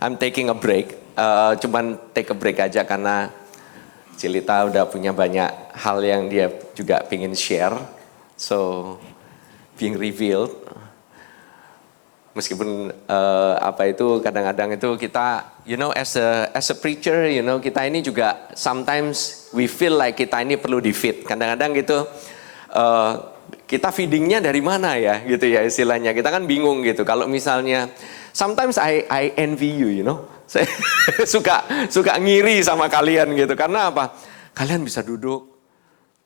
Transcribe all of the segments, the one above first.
I'm taking a break. Cuman take a break aja karena Cilita udah punya banyak hal yang dia juga pingin share. So, being revealed. Meskipun kadang-kadang itu kita, as a preacher, kita ini juga sometimes we feel like kita ini perlu di-feed. Kadang-kadang gitu, kita feedingnya dari mana ya, gitu ya istilahnya. Kita kan bingung gitu. Kalau misalnya, sometimes I envy you, Saya suka ngiri sama kalian gitu. Karena apa? Kalian bisa duduk,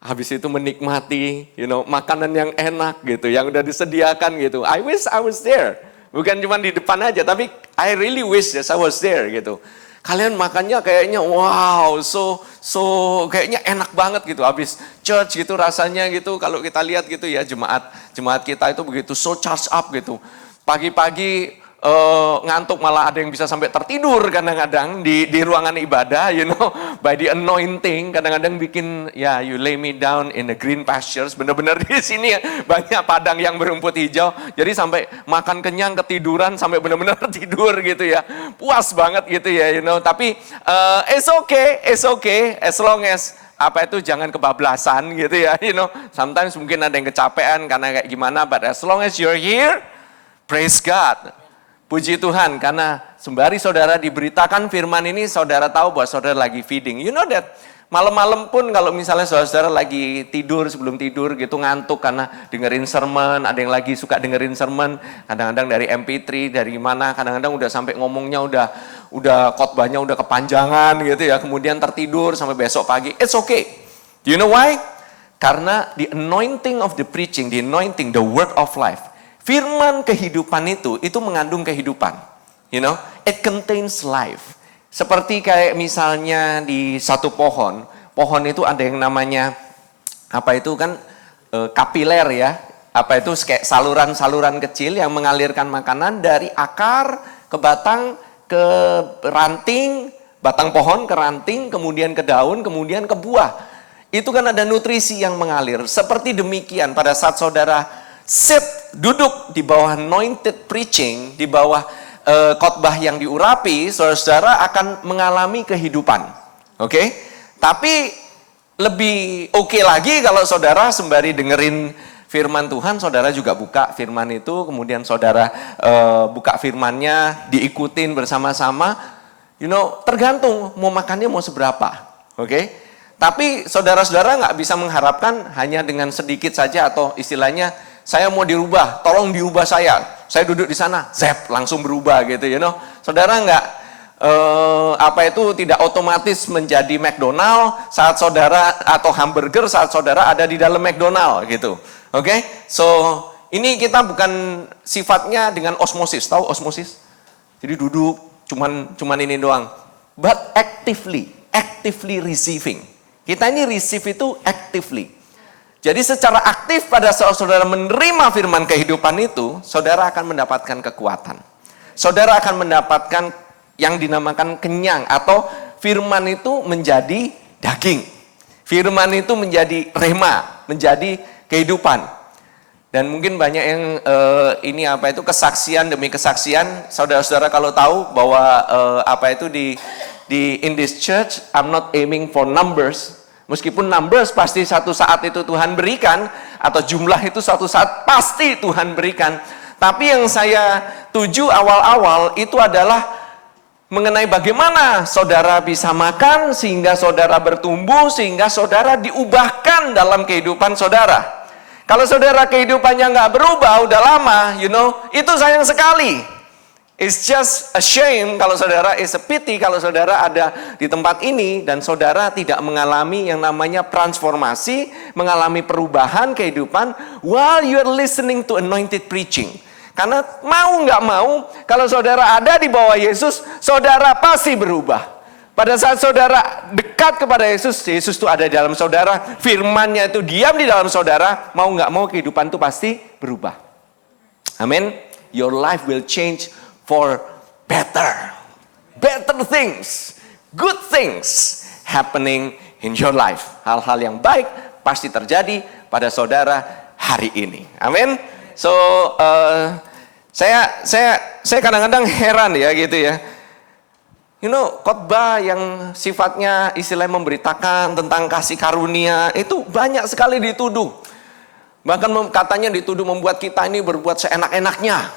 habis itu menikmati, makanan yang enak gitu, yang udah disediakan gitu. I wish I was there. Bukan cuma di depan aja, tapi I really wish that I was there gitu. Kalian makannya kayaknya wow, so kayaknya enak banget gitu. Habis church gitu rasanya gitu, kalau kita lihat gitu ya jemaat kita itu begitu so charge up gitu. Pagi-pagi ngantuk, malah ada yang bisa sampai tertidur kadang-kadang di ruangan ibadah, by the anointing. Kadang-kadang bikin you lay me down in the green pastures. Benar-benar di sini ya, banyak padang yang berumput hijau. Jadi sampai makan kenyang, ketiduran, sampai benar-benar tidur gitu ya. Puas banget gitu ya, Tapi it's okay as long as jangan kebablasan gitu ya, Sometimes mungkin ada yang kecapean karena kayak gimana, but as long as you're here, praise God. Puji Tuhan, karena sembari saudara diberitakan firman ini, saudara tahu bahwa saudara lagi feeding. You know that malam-malam pun kalau misalnya saudara lagi tidur, sebelum tidur gitu ngantuk karena dengerin sermon, ada yang lagi suka dengerin sermon, kadang-kadang dari MP3, dari mana, kadang-kadang udah sampai ngomongnya udah khotbahnya udah kepanjangan gitu ya, kemudian tertidur sampai besok pagi. It's okay. Do you know why? Karena the anointing of the preaching, the anointing, the word of life. Firman kehidupan itu mengandung kehidupan. It contains life. Seperti kayak misalnya di satu pohon itu ada yang namanya kapiler ya. Kayak saluran-saluran kecil yang mengalirkan makanan dari akar ke batang, ke ranting, batang pohon ke ranting, kemudian ke daun, kemudian ke buah. Itu kan ada nutrisi yang mengalir. Seperti demikian pada saat saudara duduk di bawah anointed preaching, di bawah khotbah yang diurapi, saudara akan mengalami kehidupan. Oke? Tapi lebih oke lagi kalau saudara sembari dengerin firman Tuhan, saudara juga buka firman itu, kemudian saudara buka firmannya, diikutin bersama-sama. Tergantung mau makannya mau seberapa. Oke? Tapi saudara-saudara nggak bisa mengharapkan hanya dengan sedikit saja atau istilahnya saya mau dirubah, tolong diubah saya duduk di sana, langsung berubah gitu, Saudara nggak, tidak otomatis menjadi McDonald saat saudara, atau hamburger saat saudara ada di dalam McDonald gitu, oke? So, ini kita bukan sifatnya dengan osmosis, tahu osmosis? Jadi duduk, cuman ini doang, but actively receiving. Kita ini receive itu actively. Jadi secara aktif pada saat saudara menerima firman kehidupan itu, saudara akan mendapatkan kekuatan. Saudara akan mendapatkan yang dinamakan kenyang, atau firman itu menjadi daging. Firman itu menjadi rema, menjadi kehidupan. Dan mungkin banyak yang kesaksian demi kesaksian. Saudara-saudara kalau tahu bahwa in this church, I'm not aiming for numbers. Meskipun numbers pasti satu saat itu Tuhan berikan, atau jumlah itu suatu saat pasti Tuhan berikan. Tapi yang saya tuju awal-awal itu adalah mengenai bagaimana saudara bisa makan sehingga saudara bertumbuh, sehingga saudara diubahkan dalam kehidupan saudara. Kalau saudara kehidupannya nggak berubah udah lama, itu sayang sekali. It's just a shame kalau saudara, it's a pity kalau saudara ada di tempat ini dan saudara tidak mengalami yang namanya transformasi, mengalami perubahan kehidupan while you are listening to anointed preaching. Karena mau nggak mau, kalau saudara ada di bawah Yesus, saudara pasti berubah. Pada saat saudara dekat kepada Yesus, Yesus itu ada di dalam saudara, firman-Nya itu diam di dalam saudara, mau nggak mau kehidupan itu pasti berubah. Amin. Your life will change for better things, good things happening in your life. Hal-hal yang baik pasti terjadi pada saudara hari ini. Amin. So, Saya kadang-kadang heran ya gitu ya. Khotbah yang sifatnya istilahnya memberitakan tentang kasih karunia itu banyak sekali dituduh. Bahkan katanya dituduh membuat kita ini berbuat seenak-enaknya.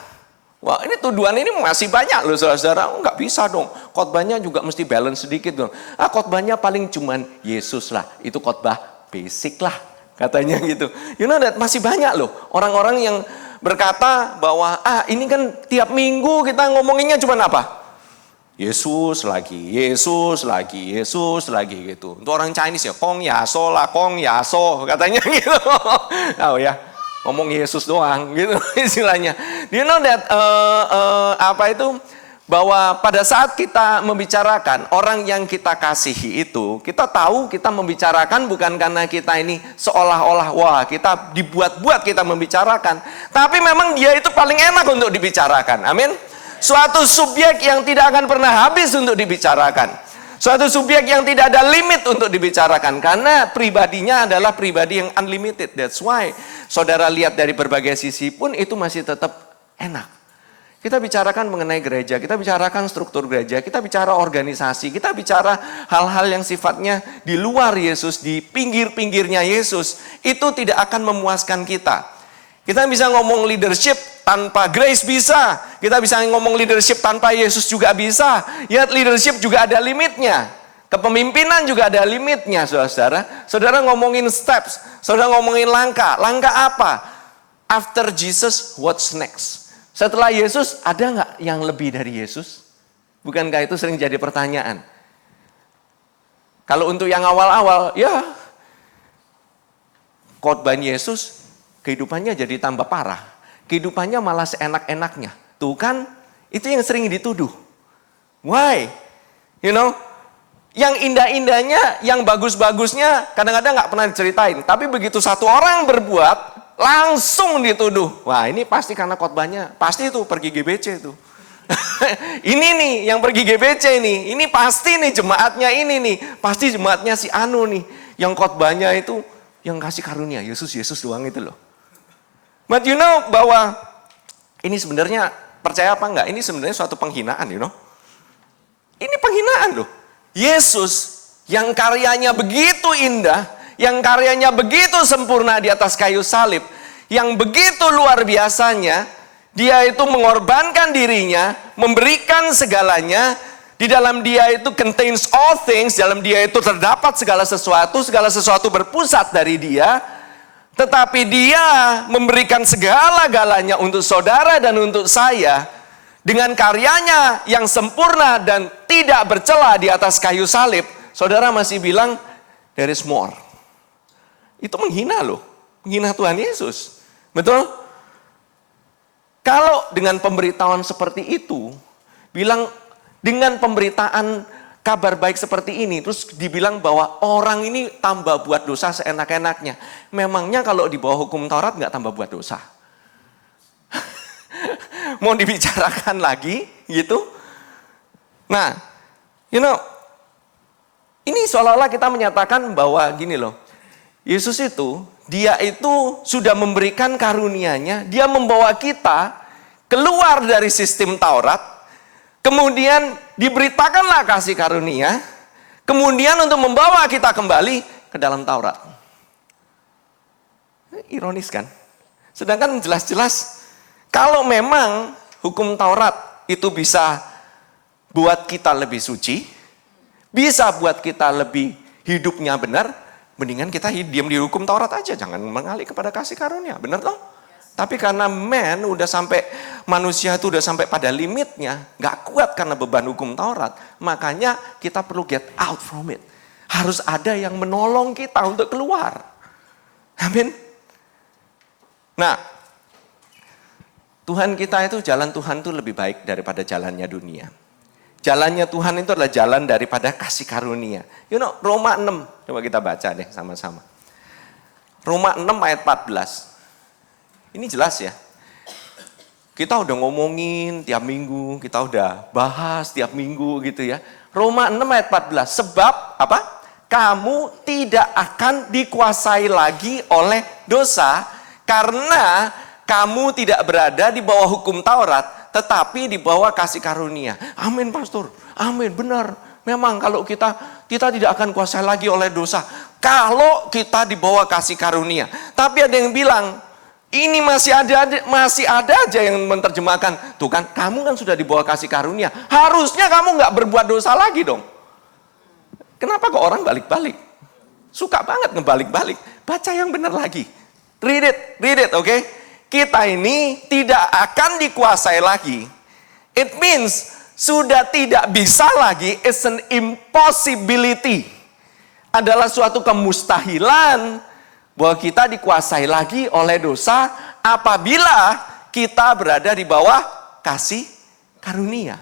Wah, ini tuduhan ini masih banyak loh saudara-saudara. Nggak bisa dong. Khotbahnya juga mesti balance sedikit dong. Khotbahnya paling cuman Yesus lah. Itu khotbah basic lah katanya gitu. Masih banyak loh orang-orang yang berkata bahwa ini kan tiap minggu kita ngomonginnya cuman apa? Yesus lagi gitu. Untuk orang Chinese ya, Kong Yaso lah, Kong Yaso katanya gitu. Oh ya, ngomong Yesus doang gitu istilahnya. Do you know that bahwa pada saat kita membicarakan orang yang kita kasihi itu, kita tahu kita membicarakan bukan karena kita ini seolah-olah wah kita dibuat-buat kita membicarakan, tapi memang dia itu paling enak untuk dibicarakan. Amin. Suatu subjek yang tidak akan pernah habis untuk dibicarakan. Suatu subjek yang tidak ada limit untuk dibicarakan. Karena pribadinya adalah pribadi yang unlimited. That's why saudara lihat dari berbagai sisi pun itu masih tetap enak. Kita bicarakan mengenai gereja, kita bicarakan struktur gereja, kita bicara organisasi, kita bicara hal-hal yang sifatnya di luar Yesus, di pinggir-pinggirnya Yesus. Itu tidak akan memuaskan kita. Kita bisa ngomong leadership tanpa grace bisa. Kita bisa ngomong leadership tanpa Yesus juga bisa. Ya, leadership juga ada limitnya. Kepemimpinan juga ada limitnya, saudara-saudara. Saudara ngomongin steps, saudara ngomongin langkah. Langkah apa? After Jesus, what's next? Setelah Yesus, ada nggak yang lebih dari Yesus? Bukankah itu sering jadi pertanyaan? Kalau untuk yang awal-awal, ya khotbah Yesus, kehidupannya jadi tambah parah. Kehidupannya malah seenak-enaknya. Tuh kan, itu yang sering dituduh. Why? Yang indah-indahnya, yang bagus-bagusnya, kadang-kadang nggak pernah diceritain. Tapi begitu satu orang berbuat, langsung dituduh. Wah, ini pasti karena khotbahnya, pasti itu pergi GBC itu. Ini nih, yang pergi GBC nih. Ini pasti nih jemaatnya ini nih. Pasti jemaatnya si Anu nih. Yang khotbahnya itu, yang kasih karunia, Yesus doang itu loh. But bahwa ini sebenarnya percaya apa enggak? Ini sebenarnya suatu penghinaan, Ini penghinaan loh. Yesus yang karyanya begitu indah, yang karyanya begitu sempurna di atas kayu salib, yang begitu luar biasanya, dia itu mengorbankan dirinya, memberikan segalanya, di dalam dia itu contains all things, dalam dia itu terdapat segala sesuatu berpusat dari dia. Tetapi dia memberikan segala-galanya untuk saudara dan untuk saya. Dengan karyanya yang sempurna dan tidak bercela di atas kayu salib. Saudara masih bilang, there is more. Itu menghina loh. Menghina Tuhan Yesus. Betul? Kalau dengan pemberitahuan seperti itu, bilang dengan pemberitaan kabar baik seperti ini, terus dibilang bahwa orang ini tambah buat dosa seenak-enaknya. Memangnya kalau di bawah hukum Taurat nggak tambah buat dosa? Mau dibicarakan lagi gitu? Nah, ini seolah-olah kita menyatakan bahwa gini loh, Yesus itu, dia itu sudah memberikan karunia-Nya, dia membawa kita keluar dari sistem Taurat, kemudian diberitakanlah kasih karunia, kemudian untuk membawa kita kembali ke dalam Taurat. Ironis kan? Sedangkan jelas-jelas kalau memang hukum Taurat itu bisa buat kita lebih suci, bisa buat kita lebih hidupnya benar, mendingan kita diam di hukum Taurat aja, jangan mengalih kepada kasih karunia, benar toh? Tapi karena manusia itu udah sampai pada limitnya, gak kuat karena beban hukum Taurat, makanya kita perlu get out from it. Harus ada yang menolong kita untuk keluar. Amin. Nah, Tuhan kita itu, jalan Tuhan itu lebih baik daripada jalannya dunia. Jalannya Tuhan itu adalah jalan daripada kasih karunia. Roma 6, coba kita baca deh sama-sama. Roma 6 ayat 14. Ini jelas ya. Kita udah ngomongin tiap minggu, kita udah bahas tiap minggu gitu ya. Roma 6 ayat 14. Sebab apa? Kamu tidak akan dikuasai lagi oleh dosa karena kamu tidak berada di bawah hukum Taurat, tetapi di bawah kasih karunia. Amin pastor, amin, benar. Memang kalau kita tidak akan kuasai lagi oleh dosa. Kalau kita di bawah kasih karunia. Tapi ada yang bilang, ini masih ada aja yang menerjemahkan. Tuh kan, kamu kan sudah di bawah kasih karunia. Harusnya kamu nggak berbuat dosa lagi dong. Kenapa kok orang balik-balik? Suka banget ngebalik-balik. Baca yang benar lagi. Read it, oke? Kita ini tidak akan dikuasai lagi. It means sudah tidak bisa lagi, it's an impossibility. Adalah suatu kemustahilan bahwa kita dikuasai lagi oleh dosa apabila kita berada di bawah kasih karunia.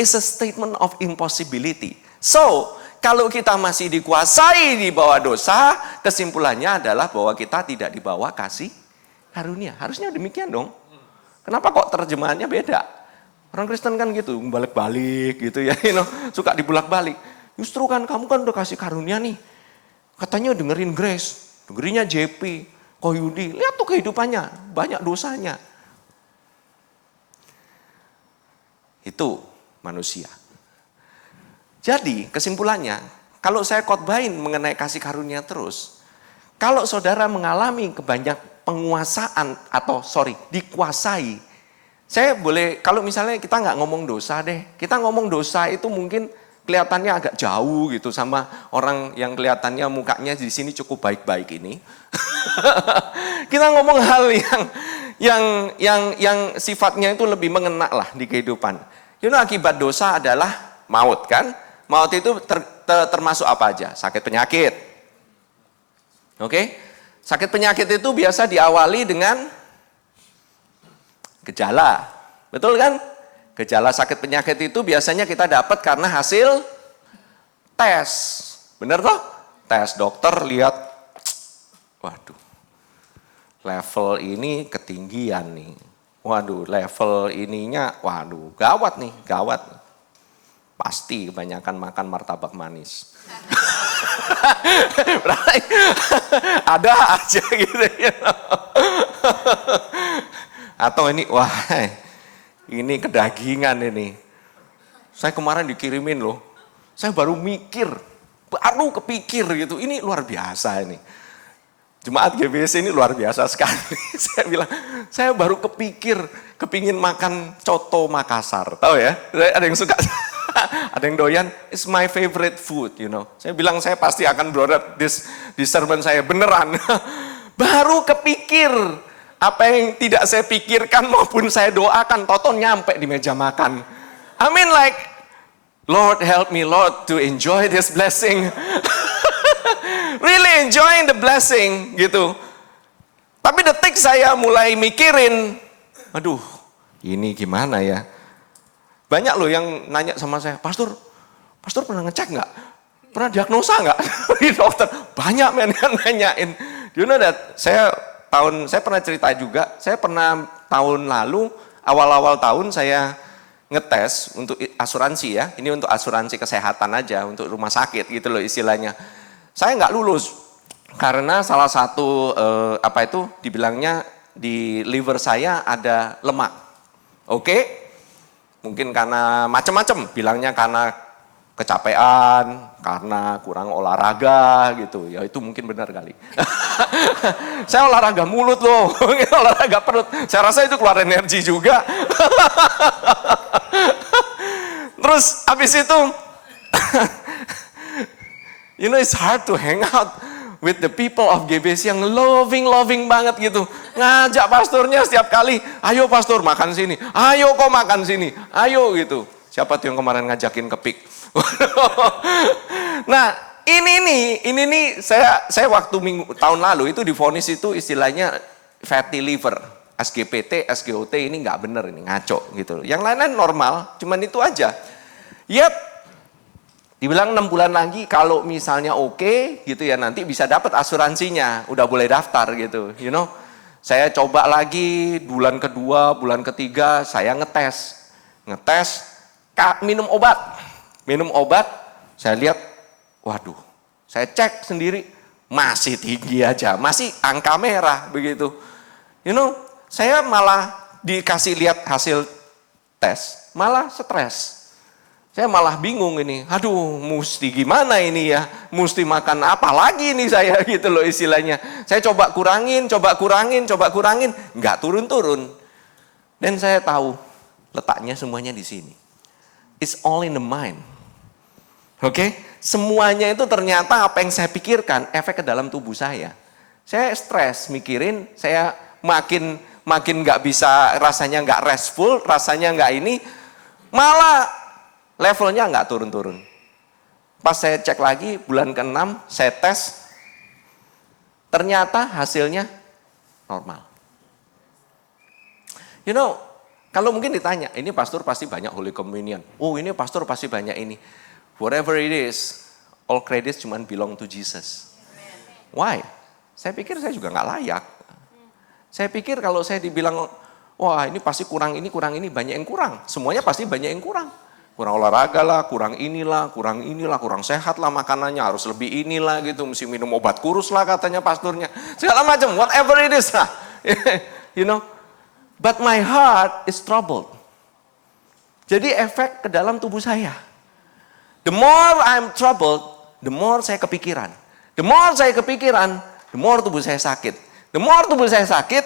It's a statement of impossibility. So, kalau kita masih dikuasai di bawah dosa, kesimpulannya adalah bahwa kita tidak di bawah kasih karunia. Harusnya demikian dong. Kenapa kok terjemahannya beda? Orang Kristen kan gitu, balik-balik gitu ya, suka dibulak-balik. Justru kan kamu kan udah kasih karunia nih. Katanya dengerin Grace, dengerinnya JP, Koyudi. Lihat tuh kehidupannya, banyak dosanya. Itu manusia. Jadi kesimpulannya, kalau saya khotbahin mengenai kasih karunia terus, kalau saudara mengalami kebanyak penguasaan dikuasai, saya boleh, kalau misalnya kita nggak ngomong dosa deh, kita ngomong dosa itu mungkin kelihatannya agak jauh gitu sama orang yang kelihatannya mukanya di sini cukup baik-baik ini. Kita ngomong hal yang sifatnya itu lebih mengena lah di kehidupan. Akibat dosa adalah maut kan? Maut itu termasuk apa aja? Sakit penyakit. Oke? Sakit penyakit itu biasa diawali dengan gejala. Betul kan? Gejala sakit penyakit itu biasanya kita dapat karena hasil tes. Benar toh? Tes dokter lihat, waduh, level ini ketinggian nih. Waduh, level ininya, waduh, gawat nih, gawat. Pasti kebanyakan makan martabak manis. Ada aja gitu ya. Atau ini, wah ini kedagingan ini. Saya kemarin dikirimin loh. Saya baru kepikir gitu. Ini luar biasa ini. Jemaat GBC ini luar biasa sekali. Saya bilang, saya baru kepingin makan coto Makassar. Tahu ya? Ada yang suka. Ada yang doyan, it's my favorite food, Saya bilang saya pasti akan broadcast di sermon saya, beneran. Baru kepikir, apa yang tidak saya pikirkan maupun saya doakan, toto nyampe di meja makan. I mean like, Lord help me Lord to enjoy this blessing. Really enjoying the blessing, gitu. Tapi detik saya mulai mikirin, aduh, ini gimana ya? Banyak loh yang nanya sama saya, Pastor pernah ngecek nggak? Pernah diagnosa nggak? Di dokter, banyak men yang nanyain. You know that, saya pernah cerita juga, saya pernah tahun lalu, awal-awal tahun saya ngetes untuk asuransi ya, ini untuk asuransi kesehatan aja, untuk rumah sakit gitu loh istilahnya. Saya nggak lulus, karena salah satu, dibilangnya di liver saya ada lemak. Oke? Mungkin karena macam-macam, bilangnya karena kecapean, karena kurang olahraga gitu. Ya itu mungkin benar kali. Saya olahraga mulut loh, olahraga perut. Saya rasa itu keluar energi juga. Terus habis itu, it's hard to hang out with the people of GBC yang loving banget gitu. Ngajak pastornya setiap kali, ayo pastor makan sini, ayo kok makan sini, ayo gitu. Siapa tuh yang kemarin ngajakin ke PIK? Nah, ini nih saya waktu tahun lalu itu divonis itu istilahnya fatty liver. SGPT, SGOT ini nggak bener ini, ngaco gitu. Yang lain-lain normal, cuman itu aja. Yap. Dibilang 6 bulan lagi kalau misalnya oke gitu ya nanti bisa dapat asuransinya, udah boleh daftar gitu, Saya coba lagi bulan kedua, bulan ketiga saya ngetes, minum obat, saya lihat, waduh, saya cek sendiri masih tinggi aja, masih angka merah begitu. Saya malah dikasih lihat hasil tes, malah stres. Saya malah bingung ini, aduh mesti gimana ini ya, mesti makan apa lagi nih saya gitu loh istilahnya. Saya coba kurangin, nggak turun-turun. Dan saya tahu letaknya semuanya di sini. It's all in the mind. Oke? Semuanya itu ternyata apa yang saya pikirkan efek ke dalam tubuh saya. Saya stres mikirin, saya makin nggak bisa, rasanya nggak restful, rasanya nggak ini, malah levelnya nggak turun-turun. Pas saya cek lagi bulan ke-6, saya tes, ternyata hasilnya normal. Kalau mungkin ditanya, ini pastor pasti banyak Holy Communion. Oh ini pastor pasti banyak ini. Whatever it is, all credits cuma belong to Jesus. Why? Saya pikir saya juga nggak layak. Saya pikir kalau saya dibilang, wah ini pasti kurang ini, banyak yang kurang. Semuanya pasti banyak yang kurang. Kurang olahraga lah, kurang inilah, kurang sehat lah makanannya, harus lebih inilah gitu, mesti minum obat kurus lah katanya pastornya. Segala macam, whatever it is lah. But my heart is troubled. Jadi efek ke dalam tubuh saya. The more I'm troubled, the more saya kepikiran. The more saya kepikiran, the more tubuh saya sakit. The more tubuh saya sakit,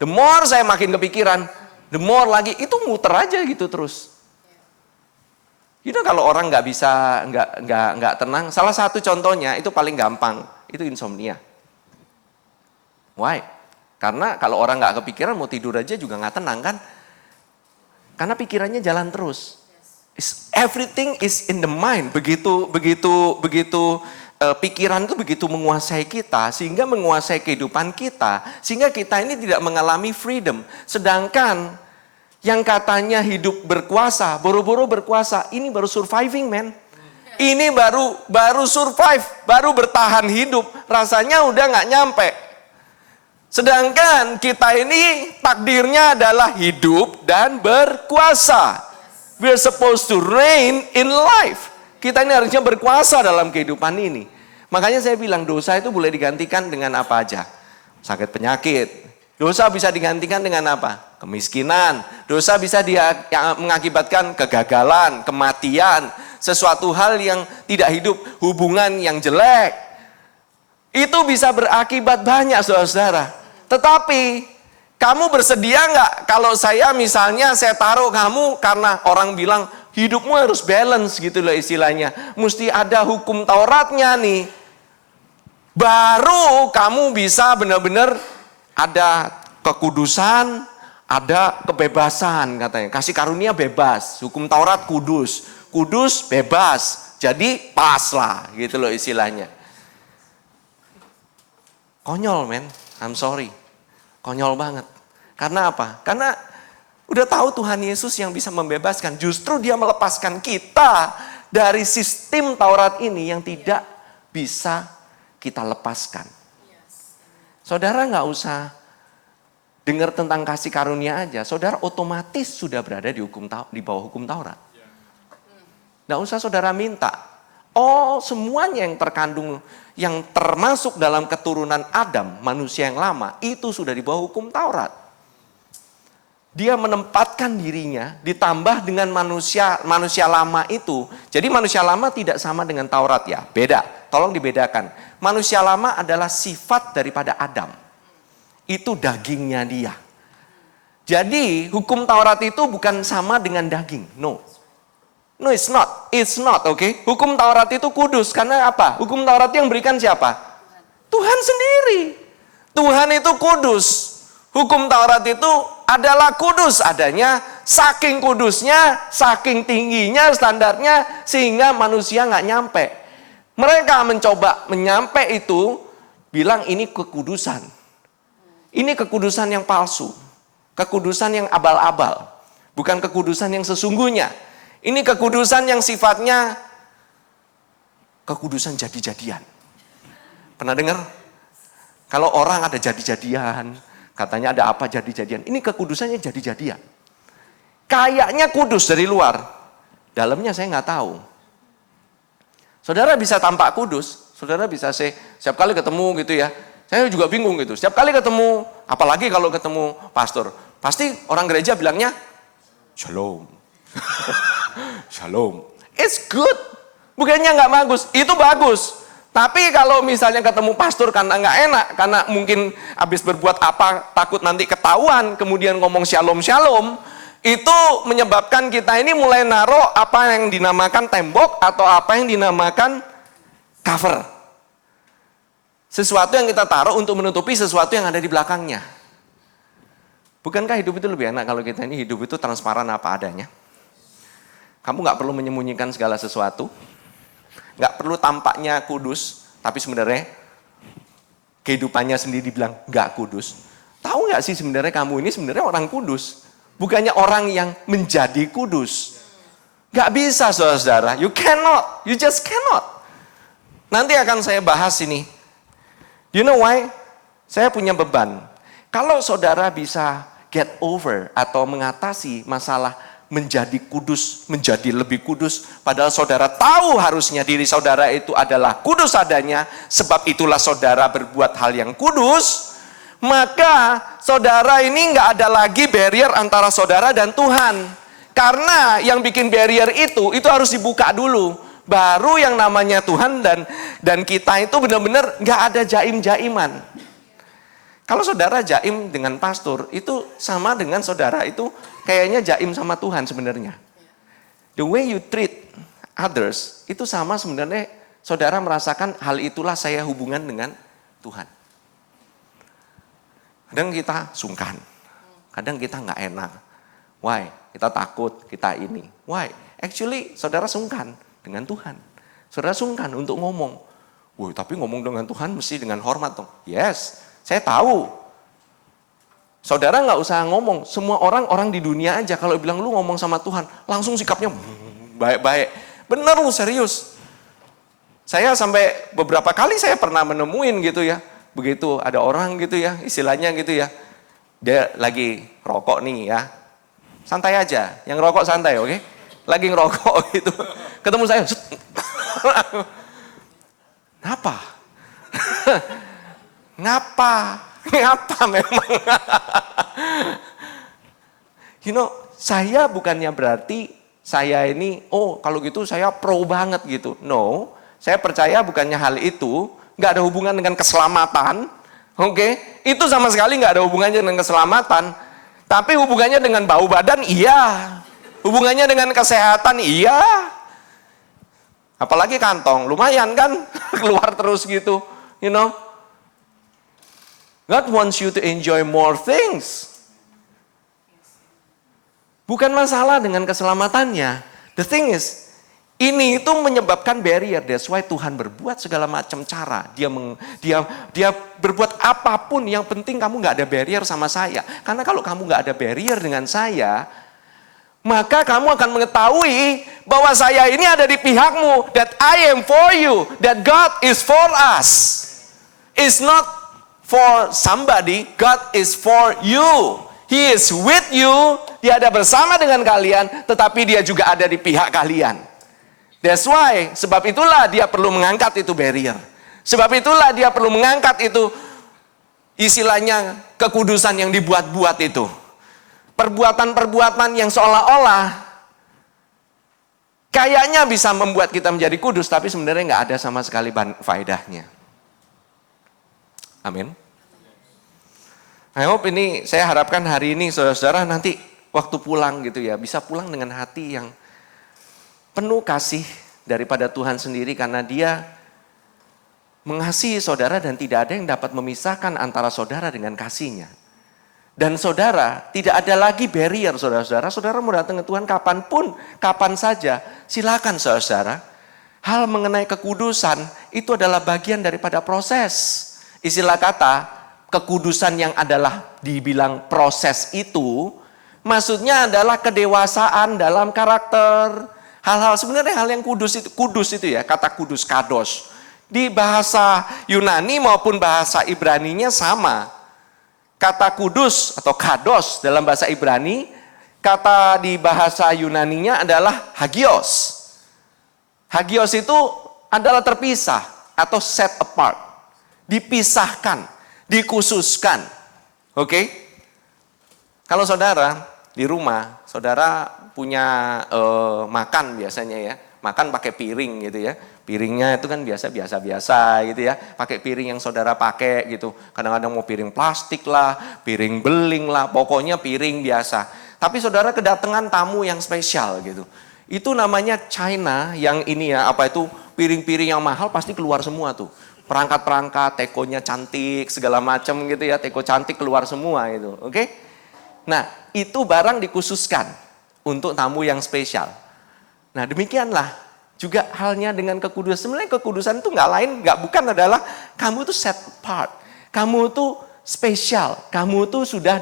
the more saya makin kepikiran, the more lagi, itu muter aja gitu terus. Kalau orang nggak bisa, nggak tenang, salah satu contohnya itu paling gampang, itu insomnia. Why? Karena kalau orang nggak kepikiran mau tidur aja juga nggak tenang kan? Karena pikirannya jalan terus. Everything is in the mind. Begitu pikiran itu begitu menguasai kita, sehingga menguasai kehidupan kita, sehingga kita ini tidak mengalami freedom. Sedangkan yang katanya hidup berkuasa, boro-boro berkuasa, ini baru surviving man. Ini baru survive, baru bertahan hidup, rasanya udah nggak nyampe. Sedangkan kita ini takdirnya adalah hidup dan berkuasa. We're supposed to reign in life. Kita ini harusnya berkuasa dalam kehidupan ini. Makanya saya bilang dosa itu boleh digantikan dengan apa aja. Sakit penyakit. Dosa bisa digantikan dengan apa? Kemiskinan. Dosa bisa mengakibatkan kegagalan, kematian, sesuatu hal yang tidak hidup, hubungan yang jelek. Itu bisa berakibat banyak saudara-saudara. Tetapi kamu bersedia nggak kalau saya misalnya saya taruh kamu karena orang bilang hidupmu harus balance gitu loh istilahnya. Mesti ada hukum Tauratnya nih. Baru kamu bisa benar-benar ada kekudusan, ada kebebasan katanya. Kasih karunia bebas, hukum Taurat kudus. Kudus bebas, jadi pas lah gitu loh istilahnya. Konyol men, I'm sorry. Konyol banget. Karena apa? Karena udah tahu Tuhan Yesus yang bisa membebaskan. Justru dia melepaskan kita dari sistem Taurat ini yang tidak bisa kita lepaskan. Saudara nggak usah dengar tentang kasih karunia aja. Saudara otomatis sudah berada di bawah hukum Taurat. Nggak usah saudara minta. Oh semuanya yang terkandung, yang termasuk dalam keturunan Adam, manusia yang lama, itu sudah di bawah hukum Taurat. Dia menempatkan dirinya ditambah dengan manusia lama itu. Jadi manusia lama tidak sama dengan Taurat ya, beda. Tolong dibedakan. Manusia lama adalah sifat daripada Adam. Itu dagingnya dia. Jadi hukum Taurat itu bukan sama dengan daging, no. No, it's not. It's not, okay? Hukum Taurat itu kudus. Karena apa? Hukum Taurat yang berikan siapa? Tuhan sendiri. Tuhan itu kudus. Hukum Taurat itu adalah kudus adanya. Saking kudusnya, saking tingginya standarnya, sehingga manusia nggak nyampe. Mereka mencoba menyampe itu, bilang ini kekudusan. Ini kekudusan yang palsu. Kekudusan yang abal-abal. Bukan kekudusan yang sesungguhnya. Ini kekudusan yang sifatnya kekudusan jadi-jadian. Pernah dengar? Kalau orang ada jadi-jadian, katanya ada apa jadi-jadian. Ini kekudusannya jadi-jadian. Kayaknya kudus dari luar. Dalamnya saya nggak tahu. Saudara bisa tampak kudus. Saudara bisa setiap kali ketemu gitu ya. Saya juga bingung gitu. Setiap kali ketemu, apalagi kalau ketemu pastor, pasti orang gereja bilangnya, Shalom. Shalom. It's good. Bukannya nggak bagus, itu bagus. Tapi kalau misalnya ketemu pastor karena nggak enak, karena mungkin habis berbuat apa, takut nanti ketahuan, kemudian ngomong shalom, itu menyebabkan kita ini mulai naruh apa yang dinamakan tembok atau apa yang dinamakan cover. Sesuatu yang kita taruh untuk menutupi sesuatu yang ada di belakangnya. Bukankah hidup itu lebih enak kalau kita ini hidup itu transparan apa adanya? Kamu nggak perlu menyembunyikan segala sesuatu. Nggak perlu tampaknya kudus, tapi sebenarnya kehidupannya sendiri bilang nggak kudus. Tahu nggak sih sebenarnya kamu ini sebenarnya orang kudus. Bukannya orang yang menjadi kudus. Nggak bisa saudara, you cannot, you just cannot. Nanti akan saya bahas ini. You know why? Saya punya beban. Kalau saudara bisa get over atau mengatasi masalah menjadi kudus, menjadi lebih kudus. Padahal saudara tahu harusnya diri saudara itu adalah kudus adanya. Sebab itulah saudara berbuat hal yang kudus. Maka saudara ini nggak ada lagi barrier antara saudara dan Tuhan. Karena yang bikin barrier itu harus dibuka dulu. Baru yang namanya Tuhan dan kita itu benar-benar nggak ada jaim-jaiman. Kalau saudara jaim dengan pastor, itu sama dengan saudara itu kayaknya jaim sama Tuhan sebenarnya. The way you treat others, itu sama sebenarnya saudara merasakan hal itulah saya hubungan dengan Tuhan. Kadang kita sungkan, kadang kita nggak enak. Why? Kita takut, kita ini. Why? Actually saudara sungkan dengan Tuhan. Saudara sungkan untuk ngomong. Wah, tapi ngomong dengan Tuhan mesti dengan hormat dong. Yes. Saya tahu, saudara nggak usah ngomong, semua orang di dunia aja kalau bilang lu ngomong sama Tuhan, langsung sikapnya baik-baik. Bener lu serius. Saya sampai beberapa kali saya pernah menemuin gitu ya, begitu ada orang gitu ya, istilahnya gitu ya, dia lagi rokok nih ya, santai aja, yang rokok santai oke, lagi ngerokok gitu, ketemu saya, apa? Ngapa memang? You know, saya bukannya berarti saya ini, oh kalau gitu saya pro banget gitu. No, saya percaya bukannya hal itu, nggak ada hubungan dengan keselamatan. Oke, itu sama sekali nggak ada hubungannya dengan keselamatan. Tapi hubungannya dengan bau badan, iya. Hubungannya dengan kesehatan, iya. Apalagi kantong, lumayan kan, keluar terus gitu, you know. God wants you to enjoy more things. Bukan masalah dengan keselamatannya. The thing is, ini itu menyebabkan barrier. That's why Tuhan berbuat segala macam cara. Dia berbuat apapun, yang penting kamu nggak ada barrier sama saya. Karena kalau kamu nggak ada barrier dengan saya, maka kamu akan mengetahui bahwa saya ini ada di pihakmu. That I am for you. That God is for us. It's not for somebody, God is for you. He is with you, dia ada bersama dengan kalian, tetapi dia juga ada di pihak kalian. That's why, sebab itulah dia perlu mengangkat itu barrier. Sebab itulah dia perlu mengangkat itu, istilahnya kekudusan yang dibuat-buat itu. Perbuatan-perbuatan yang seolah-olah kayaknya bisa membuat kita menjadi kudus, tapi sebenarnya nggak ada sama sekali faedahnya. Amin. I hope ini, saya harapkan hari ini saudara-saudara nanti waktu pulang gitu ya, bisa pulang dengan hati yang penuh kasih daripada Tuhan sendiri, karena dia mengasihi saudara dan tidak ada yang dapat memisahkan antara saudara dengan kasihnya. Dan saudara, tidak ada lagi barrier saudara-saudara. Saudara mau datang ke Tuhan kapanpun, kapan saja, silakan saudara-saudara. Hal mengenai kekudusan itu adalah bagian daripada proses. Istilah kata, kekudusan yang adalah dibilang proses itu, maksudnya adalah kedewasaan dalam karakter. Hal-hal sebenarnya hal yang kudus itu ya, kata kudus, kados. Di bahasa Yunani maupun bahasa Ibraninya sama. Kata kudus atau kados dalam bahasa Ibrani, kata di bahasa Yunaninya adalah hagios. Hagios itu adalah terpisah atau set apart. Dipisahkan. Dikhususkan. Oke? Kalau saudara di rumah, saudara punya makan biasanya ya. Makan pakai piring gitu ya. Piringnya itu kan biasa-biasa gitu ya. Pakai piring yang saudara pakai gitu. Kadang-kadang mau piring plastik lah, piring beling lah, pokoknya piring biasa. Tapi saudara kedatangan tamu yang spesial gitu. Itu namanya China yang ini ya, apa itu piring-piring yang mahal pasti keluar semua tuh. Perangkat-perangkat, tekonya cantik, segala macam gitu ya. Teko cantik keluar semua itu, oke? Nah, itu barang dikhususkan untuk tamu yang spesial. Nah, demikianlah juga halnya dengan kekudusan. Sebenarnya kekudusan itu bukan adalah kamu itu set apart. Kamu itu spesial. Kamu itu sudah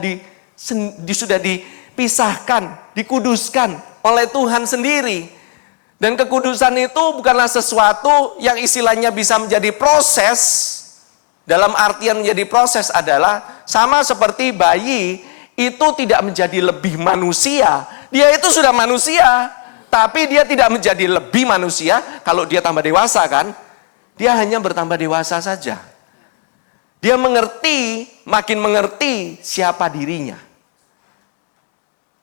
dipisahkan, dikuduskan oleh Tuhan sendiri. Dan kekudusan itu bukanlah sesuatu yang istilahnya bisa menjadi proses. Dalam artian menjadi proses adalah sama seperti bayi itu tidak menjadi lebih manusia. Dia itu sudah manusia, tapi dia tidak menjadi lebih manusia kalau dia tambah dewasa kan. Dia hanya bertambah dewasa saja. Dia makin mengerti siapa dirinya.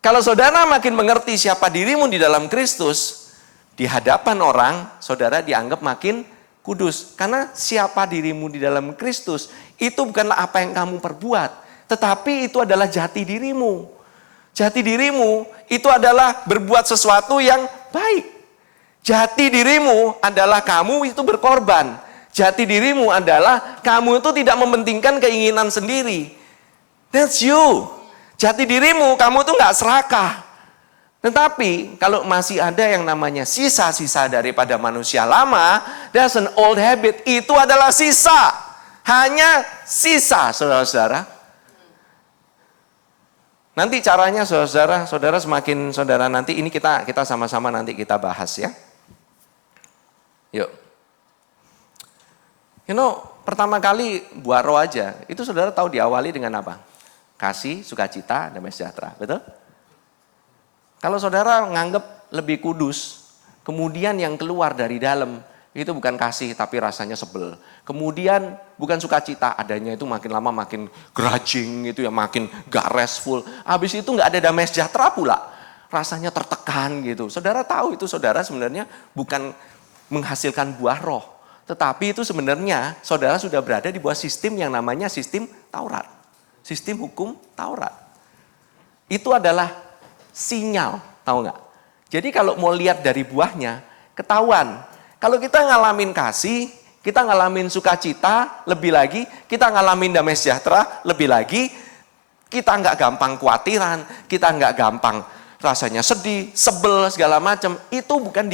Kalau saudara makin mengerti siapa dirimu di dalam Kristus, di hadapan orang, saudara dianggap makin kudus. Karena siapa dirimu di dalam Kristus, itu bukanlah apa yang kamu perbuat, tetapi itu adalah jati dirimu. Jati dirimu itu adalah berbuat sesuatu yang baik. Jati dirimu adalah kamu itu berkorban. Jati dirimu adalah kamu itu tidak mementingkan keinginan sendiri. That's you. Jati dirimu, kamu tuh gak serakah. Tetapi kalau masih ada yang namanya sisa-sisa daripada manusia lama, that's an old habit. Itu adalah sisa. Hanya sisa, saudara-saudara. Nanti caranya saudara semakin saudara nanti ini kita sama-sama nanti kita bahas ya. Yuk. Pertama kali buah roh aja, itu saudara tahu diawali dengan apa? Kasih, sukacita, damai sejahtera, betul? Kalau saudara nganggap lebih kudus, kemudian yang keluar dari dalam itu bukan kasih tapi rasanya sebel. Kemudian bukan sukacita, adanya itu makin lama makin grudging gitu ya, makin gak restful. Habis itu gak ada damai sejahtera pula, rasanya tertekan gitu. Saudara tahu itu saudara sebenarnya bukan menghasilkan buah roh. Tetapi itu sebenarnya saudara sudah berada di bawah sistem yang namanya sistem Taurat. Sistem hukum Taurat. Itu adalah sinyal, tahu nggak? Jadi kalau mau lihat dari buahnya, ketahuan. Kalau kita ngalamin kasih, kita ngalamin sukacita, lebih lagi, kita ngalamin damai sejahtera, lebih lagi, kita nggak gampang khawatiran, kita nggak gampang rasanya sedih, sebel, segala macam. Itu bukan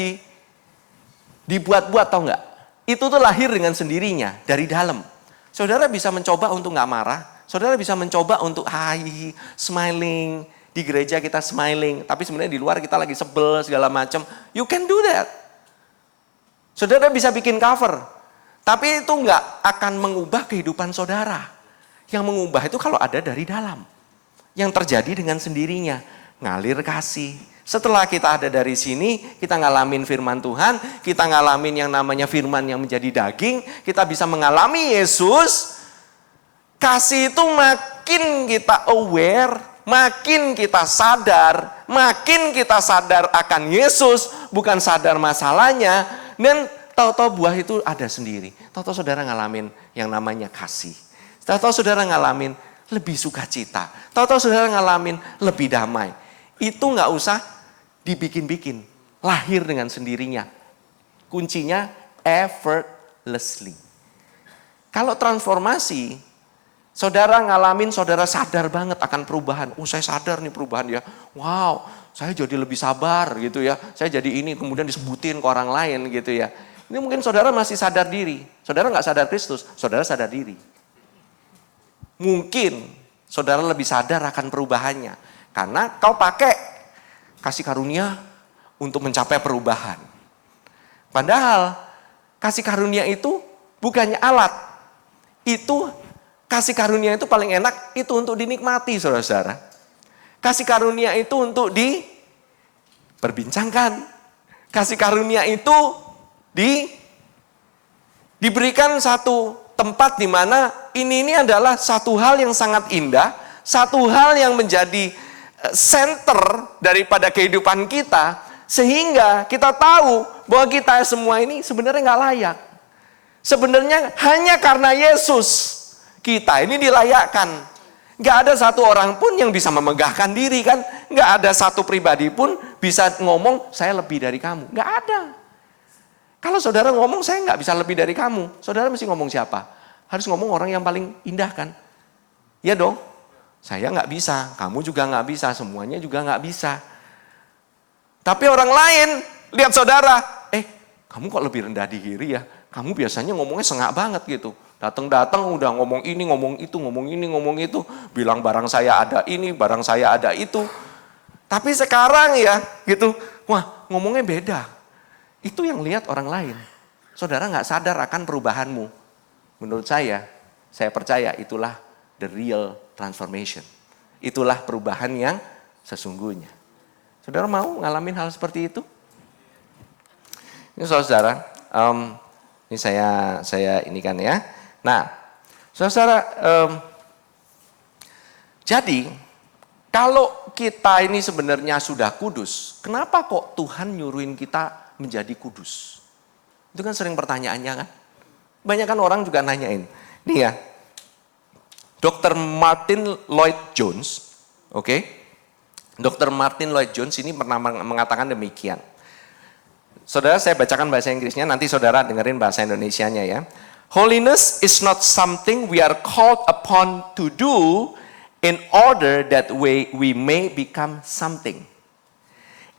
dibuat-buat, tahu nggak? Itu tuh lahir dengan sendirinya, dari dalam. Saudara bisa mencoba untuk nggak marah, saudara bisa mencoba untuk smiling. Di gereja kita smiling, tapi sebenarnya di luar kita lagi sebel segala macam. You can do that. Saudara bisa bikin cover, tapi itu nggak akan mengubah kehidupan saudara. Yang mengubah itu kalau ada dari dalam. Yang terjadi dengan sendirinya, ngalir kasih. Setelah kita ada dari sini, kita ngalamin firman Tuhan, kita ngalamin yang namanya firman yang menjadi daging, kita bisa mengalami Yesus. Kasih itu makin kita aware, makin kita sadar akan Yesus, bukan sadar masalahnya, dan tahu-tahu buah itu ada sendiri. Tahu-tahu saudara ngalamin yang namanya kasih. Tahu-tahu saudara ngalamin lebih sukacita. Tahu-tahu saudara ngalamin lebih damai. Itu nggak usah dibikin-bikin, lahir dengan sendirinya. Kuncinya effortlessly. Kalau transformasi, saudara ngalamin, saudara sadar banget akan perubahan. Oh, saya sadar nih perubahan ya. Wow, saya jadi lebih sabar gitu ya. Saya jadi ini, kemudian disebutin ke orang lain gitu ya. Ini mungkin saudara masih sadar diri. Saudara nggak sadar Kristus, saudara sadar diri. Mungkin saudara lebih sadar akan perubahannya. Karena kau pakai kasih karunia untuk mencapai perubahan. Padahal kasih karunia itu bukannya alat. Itu kasih karunia itu paling enak itu untuk dinikmati, saudara-saudara. Kasih karunia itu untuk diperbincangkan. Kasih karunia itu diberikan satu tempat di mana ini adalah satu hal yang sangat indah, satu hal yang menjadi center daripada kehidupan kita, sehingga kita tahu bahwa kita semua ini sebenarnya nggak layak. Sebenarnya hanya karena Yesus kita ini dilayakkan. Nggak ada satu orang pun yang bisa memegahkan diri kan. Nggak ada satu pribadi pun bisa ngomong saya lebih dari kamu. Nggak ada. Kalau saudara ngomong saya nggak bisa lebih dari kamu, saudara mesti ngomong siapa? Harus ngomong orang yang paling indah kan? Ya dong. Saya nggak bisa, kamu juga nggak bisa, semuanya juga nggak bisa. Tapi orang lain lihat saudara, kamu kok lebih rendah diri ya? Kamu biasanya ngomongnya sengak banget gitu. Datang-datang udah ngomong ini, ngomong itu, ngomong ini, ngomong itu. Bilang barang saya ada ini, barang saya ada itu. Tapi sekarang ya gitu, wah ngomongnya beda. Itu yang lihat orang lain. Saudara nggak sadar akan perubahanmu. Menurut saya percaya itulah the real transformation. Itulah perubahan yang sesungguhnya. Saudara mau ngalamin hal seperti itu? Ini saudara, ini saya ini kan ya. Nah, saudara, jadi kalau kita ini sebenarnya sudah kudus, kenapa kok Tuhan nyuruhin kita menjadi kudus? Itu kan sering pertanyaannya kan. Banyak kan orang juga nanyain. Nih ya, Dr. Martin Lloyd Jones, oke? Dr. Martin Lloyd Jones ini pernah mengatakan demikian. Saudara, saya bacakan bahasa Inggrisnya, nanti saudara dengerin bahasa Indonesianya ya. Holiness is not something we are called upon to do in order that we may become something.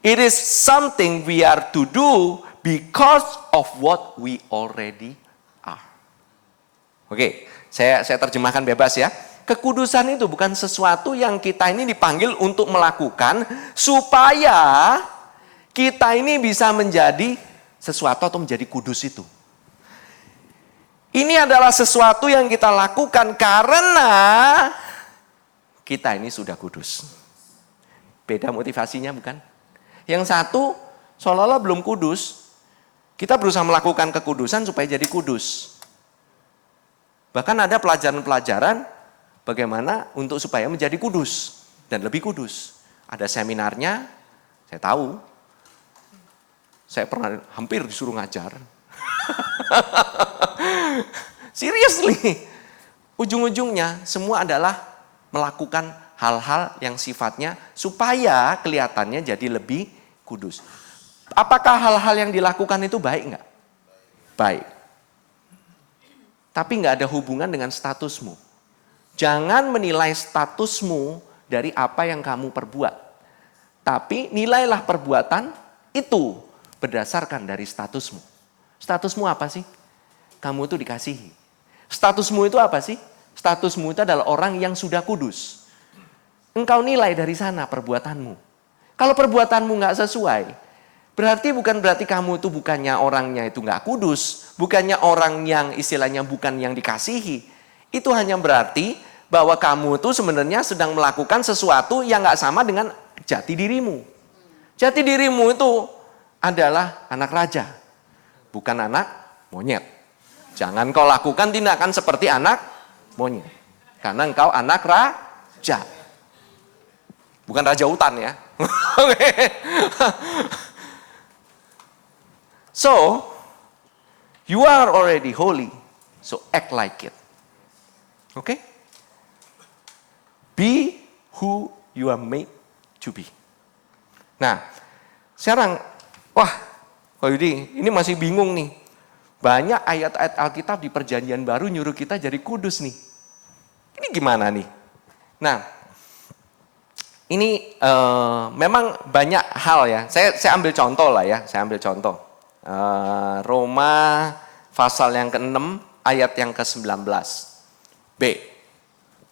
It is something we are to do because of what we already are. Oke, saya terjemahkan bebas ya. Kekudusan itu bukan sesuatu yang kita ini dipanggil untuk melakukan supaya kita ini bisa menjadi sesuatu atau menjadi kudus itu. Ini adalah sesuatu yang kita lakukan karena kita ini sudah kudus. Beda motivasinya bukan? Yang satu seolah-olah belum kudus. Kita berusaha melakukan kekudusan supaya jadi kudus. Bahkan ada pelajaran-pelajaran bagaimana untuk supaya menjadi kudus dan lebih kudus. Ada seminarnya, saya tahu. Saya pernah hampir disuruh ngajar. Seriously. Ujung-ujungnya semua adalah melakukan hal-hal yang sifatnya supaya kelihatannya jadi lebih kudus. Apakah hal-hal yang dilakukan itu baik enggak? Baik. Tapi enggak ada hubungan dengan statusmu. Jangan menilai statusmu dari apa yang kamu perbuat. Tapi nilailah perbuatan itu berdasarkan dari statusmu. Statusmu apa sih? Kamu itu dikasihi. Statusmu itu apa sih? Statusmu itu adalah orang yang sudah kudus. Engkau nilai dari sana perbuatanmu. Kalau perbuatanmu nggak sesuai, bukan berarti kamu itu bukannya orangnya itu nggak kudus, bukannya orang yang istilahnya bukan yang dikasihi. Itu hanya berarti bahwa kamu itu sebenarnya sedang melakukan sesuatu yang nggak sama dengan jati dirimu. Jati dirimu itu adalah anak raja, bukan anak monyet. Jangan kau lakukan tindakan seperti anak monyet, karena engkau anak raja, bukan raja hutan ya. So, you are already holy, so act like it. Okay? Be who you are made to be. Nah, sekarang, wah, Pak Yudi, ini masih bingung nih. Banyak ayat-ayat Alkitab di Perjanjian Baru nyuruh kita jadi kudus nih. Ini gimana nih? Nah, ini memang banyak hal ya. Saya ambil contoh lah ya. Saya ambil contoh. Roma pasal yang ke-6 ayat yang ke-19. B.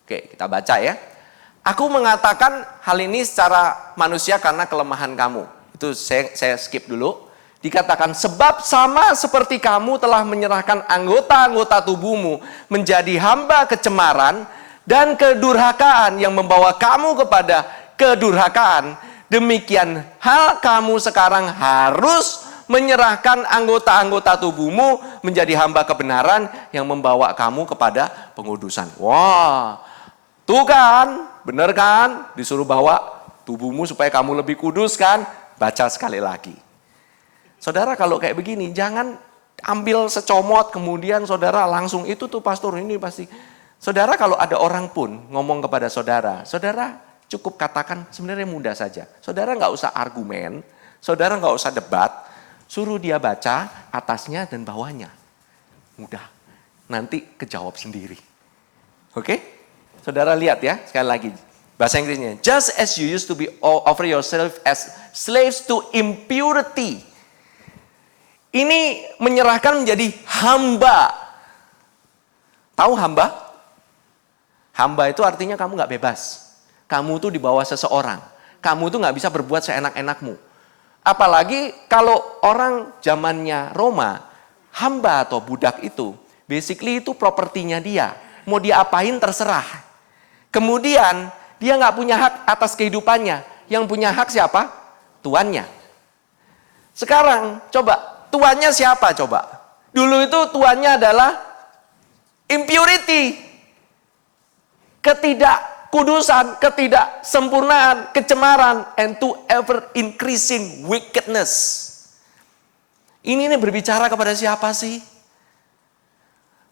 Oke, kita baca ya. Aku mengatakan hal ini secara manusia karena kelemahan kamu. Itu saya skip dulu. Dikatakan sebab sama seperti kamu telah menyerahkan anggota-anggota tubuhmu menjadi hamba kecemaran dan kedurhakaan yang membawa kamu kepada kedurhakaan. Demikian hal kamu sekarang harus menyerahkan anggota-anggota tubuhmu menjadi hamba kebenaran yang membawa kamu kepada pengudusan. Wah, tuh kan, bener kan? Disuruh bawa tubuhmu supaya kamu lebih kudus kan? Baca sekali lagi. Saudara kalau kayak begini, jangan ambil secomot kemudian saudara langsung itu tuh pastor ini pasti. Saudara kalau ada orang pun ngomong kepada saudara, saudara cukup katakan sebenarnya mudah saja. Saudara nggak usah argumen, saudara nggak usah debat, suruh dia baca atasnya dan bawahnya. Mudah, nanti kejawab sendiri. Oke? Saudara lihat ya, sekali lagi. Bahasa Inggrisnya, just as you used to be offer yourself as slaves to impurity. Ini menyerahkan menjadi hamba. Tahu hamba? Hamba itu artinya kamu nggak bebas. Kamu tuh di bawah seseorang. Kamu tuh nggak bisa berbuat seenak-enakmu. Apalagi kalau orang zamannya Roma, hamba atau budak itu, basically itu propertinya dia. Mau dia apain terserah. Kemudian dia nggak punya hak atas kehidupannya. Yang punya hak siapa? Tuannya. Sekarang coba, tuannya siapa coba? Dulu itu tuannya adalah impurity. Ketidakkudusan, ketidaksempurnaan, kecemaran, and to ever increasing wickedness. Ini berbicara kepada siapa sih?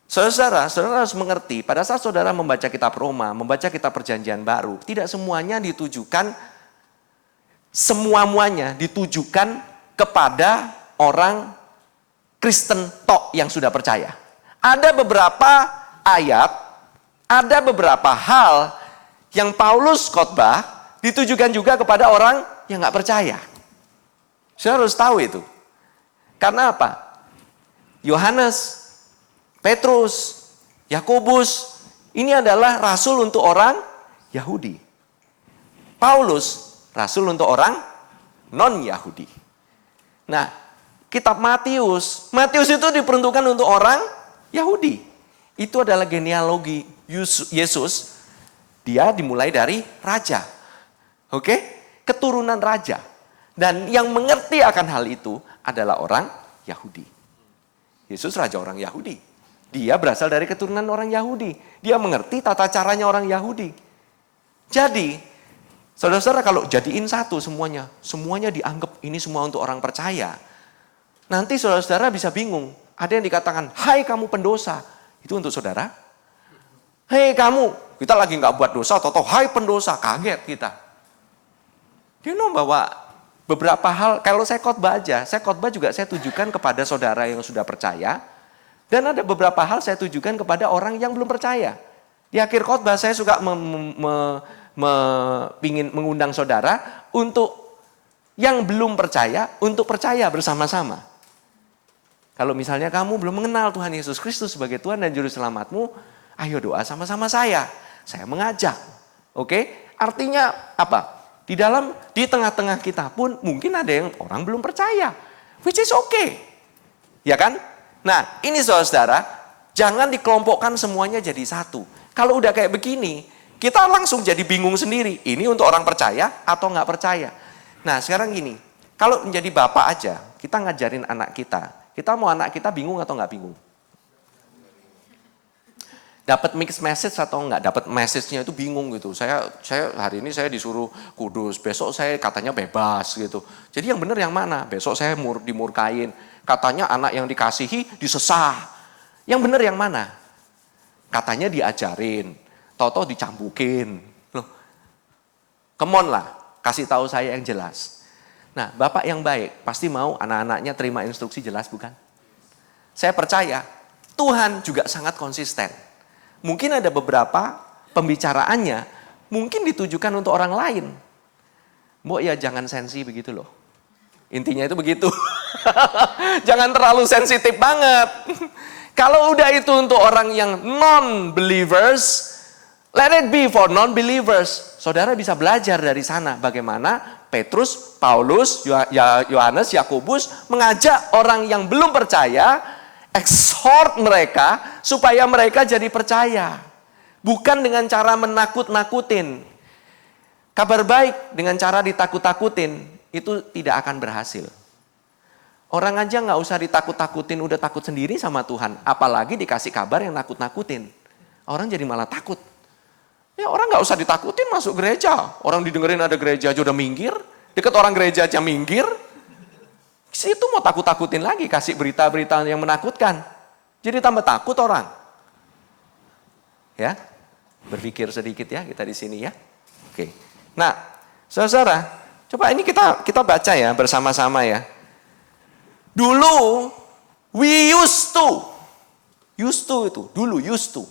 Saudara harus mengerti, pada saat saudara membaca kitab Roma, membaca kitab Perjanjian Baru, tidak semuanya ditujukan, semua-muanya ditujukan kepada orang Kristen tok yang sudah percaya. Ada beberapa ayat, ada beberapa hal yang Paulus khotbah ditujukan juga kepada orang yang nggak percaya. Saudara harus tahu itu. Karena apa? Yohanes, Petrus, Yakobus, ini adalah rasul untuk orang Yahudi. Paulus, rasul untuk orang non-Yahudi. Nah, kitab Matius itu diperuntukkan untuk orang Yahudi. Itu adalah genealogi Yesus. Dia dimulai dari raja. Oke? Keturunan raja. Dan yang mengerti akan hal itu adalah orang Yahudi. Yesus raja orang Yahudi. Dia berasal dari keturunan orang Yahudi. Dia mengerti tata caranya orang Yahudi. Jadi, saudara-saudara kalau jadiin satu semuanya dianggap ini semua untuk orang percaya. Nanti saudara-saudara bisa bingung. Ada yang dikatakan, hai kamu pendosa. Itu untuk saudara. Hei kamu, kita lagi nggak buat dosa, atau hai pendosa, kaget kita. Dia bahwa beberapa hal, kalau saya khotbah juga saya tujukan kepada saudara yang sudah percaya. Dan ada beberapa hal saya tujukan kepada orang yang belum percaya. Di akhir khotbah saya suka ingin mengundang saudara untuk yang belum percaya, untuk percaya bersama-sama. Kalau misalnya kamu belum mengenal Tuhan Yesus Kristus sebagai Tuhan dan Juru Selamatmu, ayo doa sama-sama saya mengajak. Oke? Artinya apa? Di tengah-tengah kita pun mungkin ada yang orang belum percaya. Which is okay. Ya kan? Nah, ini saudara, jangan dikelompokkan semuanya jadi satu. Kalau udah kayak begini, kita langsung jadi bingung sendiri. Ini untuk orang percaya atau nggak percaya. Nah, sekarang gini. Kalau menjadi bapak aja, kita ngajarin anak kita. Kita mau anak kita bingung atau nggak bingung? Dapat mixed message atau enggak? Dapat message-nya itu bingung gitu. Saya hari ini saya disuruh kudus, besok saya katanya bebas gitu. Jadi yang benar yang mana? Besok saya dimurkain. Katanya anak yang dikasihi disesah. Yang benar yang mana? Katanya diajarin, toto dicambukin. Loh. Come on lah, kasih tahu saya yang jelas. Nah, bapak yang baik pasti mau anak-anaknya terima instruksi jelas bukan? Saya percaya Tuhan juga sangat konsisten. Mungkin ada beberapa pembicaraannya mungkin ditujukan untuk orang lain. Mbok ya jangan sensi begitu loh. Intinya itu begitu. Jangan terlalu sensitif banget. Kalau udah itu untuk orang yang non-believers, let it be for non-believers. Saudara bisa belajar dari sana bagaimana Petrus, Paulus, Yohanes, Yakobus mengajak orang yang belum percaya, exhort mereka supaya mereka jadi percaya. Bukan dengan cara menakut-nakutin. Kabar baik dengan cara ditakut-takutin itu tidak akan berhasil. Orang aja nggak usah ditakut-takutin, udah takut sendiri sama Tuhan. Apalagi dikasih kabar yang nakut-nakutin. Orang jadi malah takut. Ya orang nggak usah ditakutin masuk gereja. Orang didengerin ada gereja aja udah minggir. Deket orang gereja aja minggir. Situ mau takut-takutin lagi, kasih berita-berita yang menakutkan. Jadi tambah takut orang. Ya, berpikir sedikit ya kita di sini ya. Oke. Nah, saudara, coba ini kita baca ya bersama-sama ya. Dulu, we used to itu, dulu used to.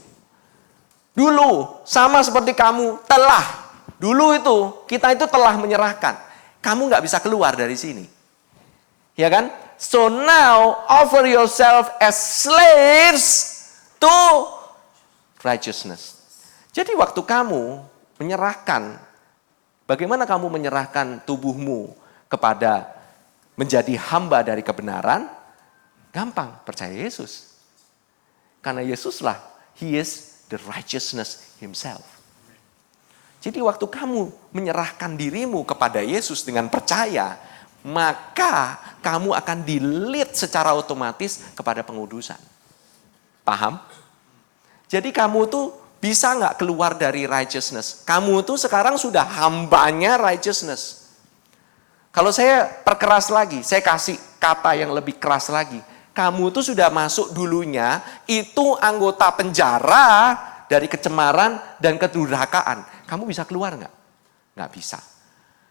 Dulu, sama seperti kamu, telah. Dulu itu, kita itu telah menyerahkan. Kamu nggak bisa keluar dari sini. Ya kan? So now, offer yourself as slaves to righteousness. Jadi waktu kamu menyerahkan, bagaimana kamu menyerahkan tubuhmu kepada menjadi hamba dari kebenaran, gampang, percaya Yesus. Karena Yesuslah, He is the righteousness Himself. Jadi waktu kamu menyerahkan dirimu kepada Yesus dengan percaya, maka kamu akan di-lead secara otomatis kepada pengudusan. Paham? Jadi kamu tuh bisa nggak keluar dari righteousness? Kamu tuh sekarang sudah hambanya righteousness. Kalau saya perkeras lagi, saya kasih kata yang lebih keras lagi. Kamu tuh sudah masuk dulunya, itu anggota penjara dari kecemaran dan kedurhakaan. Kamu bisa keluar nggak? Nggak bisa.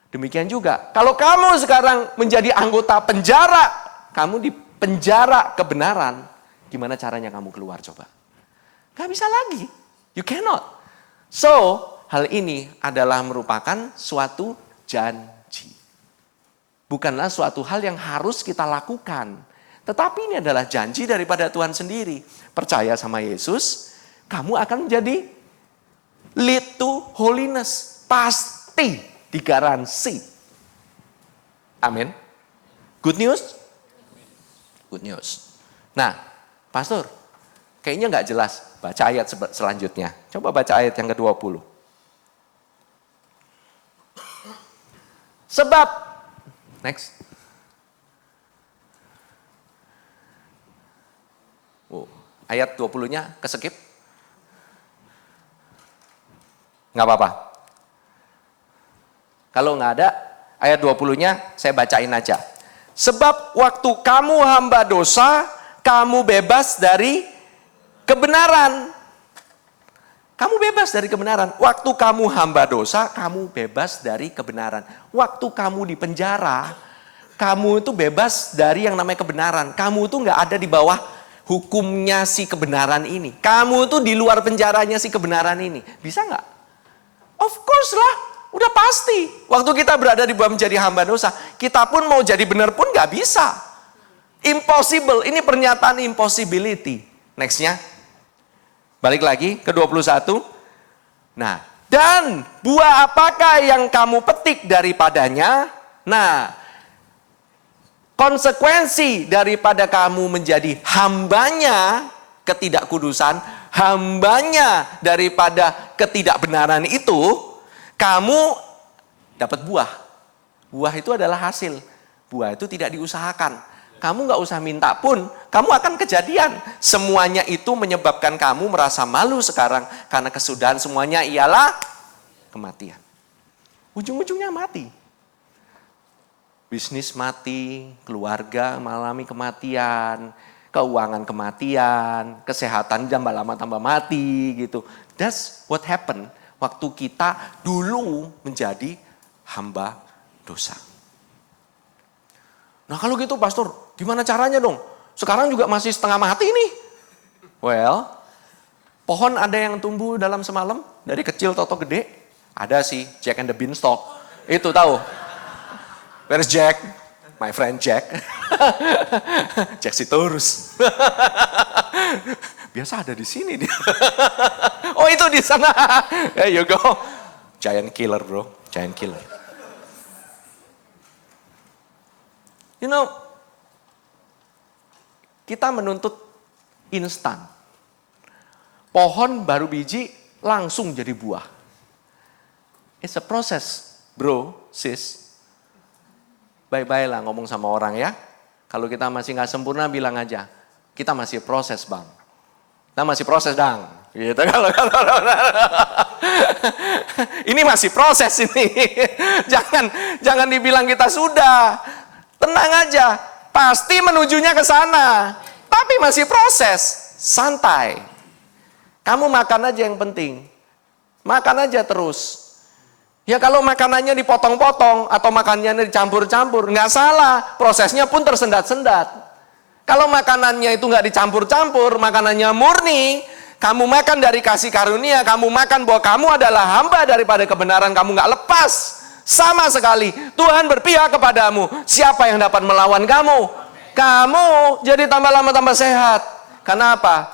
Demikian juga, kalau kamu sekarang menjadi anggota penjara, kamu di penjara kebenaran, gimana caranya kamu keluar coba? Nggak bisa lagi. You cannot. So, hal ini adalah merupakan suatu janji. Bukanlah suatu hal yang harus kita lakukan. Tetapi ini adalah janji daripada Tuhan sendiri. Percaya sama Yesus, kamu akan menjadi lead to holiness. Pasti digaransi. Amin. Good news? Good news. Nah, Pastor, kayaknya nggak jelas. Baca ayat selanjutnya. Coba baca ayat yang ke-20. Sebab next. Oh, ayat 20-nya keskip. Nggak apa-apa. Kalau nggak ada, ayat 20-nya saya bacain aja. Sebab waktu kamu hamba dosa, kamu bebas dari kebenaran. Kamu bebas dari kebenaran. Waktu kamu hamba dosa, kamu bebas dari kebenaran. Waktu kamu di penjara, kamu itu bebas dari yang namanya kebenaran. Kamu itu nggak ada di bawah hukumnya si kebenaran ini. Kamu itu di luar penjaranya si kebenaran ini. Bisa nggak? Of course lah, udah pasti. Waktu kita berada di bawah menjadi hamba dosa, kita pun mau jadi benar pun nggak bisa. Impossible, ini pernyataan impossibility. Nextnya. Balik lagi ke 21. Nah, dan buah apakah yang kamu petik daripadanya? Nah, konsekuensi daripada kamu menjadi hambanya ketidakkudusan, hambanya daripada ketidakbenaran itu, kamu dapat buah. Buah itu adalah hasil. Buah itu tidak diusahakan. Kamu nggak usah minta pun, kamu akan kejadian. Semuanya itu menyebabkan kamu merasa malu sekarang. Karena kesudahan semuanya ialah kematian. Ujung-ujungnya mati. Bisnis mati, keluarga mengalami kematian, keuangan kematian, kesehatan tambah lama tambah mati gitu. That's what happened waktu kita dulu menjadi hamba dosa. Nah kalau gitu Pastor, gimana caranya dong? Sekarang juga masih setengah mati nih. Well, pohon ada yang tumbuh dalam semalam, dari kecil toto gede. Ada sih, Jack and the Beanstalk. Itu tahu. Where's Jack? My friend Jack. Jack Sitorus. Biasa ada di sini dia. Oh itu di sana. There you go. Giant killer bro, giant killer. You know, kita menuntut instan. Pohon baru biji langsung jadi buah. It's a process, bro, sis. Bye-bye lah ngomong sama orang ya. Kalau kita masih nggak sempurna, bilang aja, kita masih proses bang. Kita masih proses dang. Gitu kalau ini masih proses ini. jangan dibilang kita sudah. Tenang aja, pasti menujunya ke sana. Tapi masih proses, santai. Kamu makan aja yang penting. Makan aja terus. Ya kalau makanannya dipotong-potong atau makanannya dicampur-campur, nggak salah. Prosesnya pun tersendat-sendat. Kalau makanannya itu nggak dicampur-campur, makanannya murni, kamu makan dari kasih karunia, kamu makan bahwa kamu adalah hamba daripada kebenaran, kamu nggak lepas sama sekali. Tuhan berpihak kepadamu. Siapa yang dapat melawan kamu? Kamu jadi tambah lama tambah sehat. Karena apa?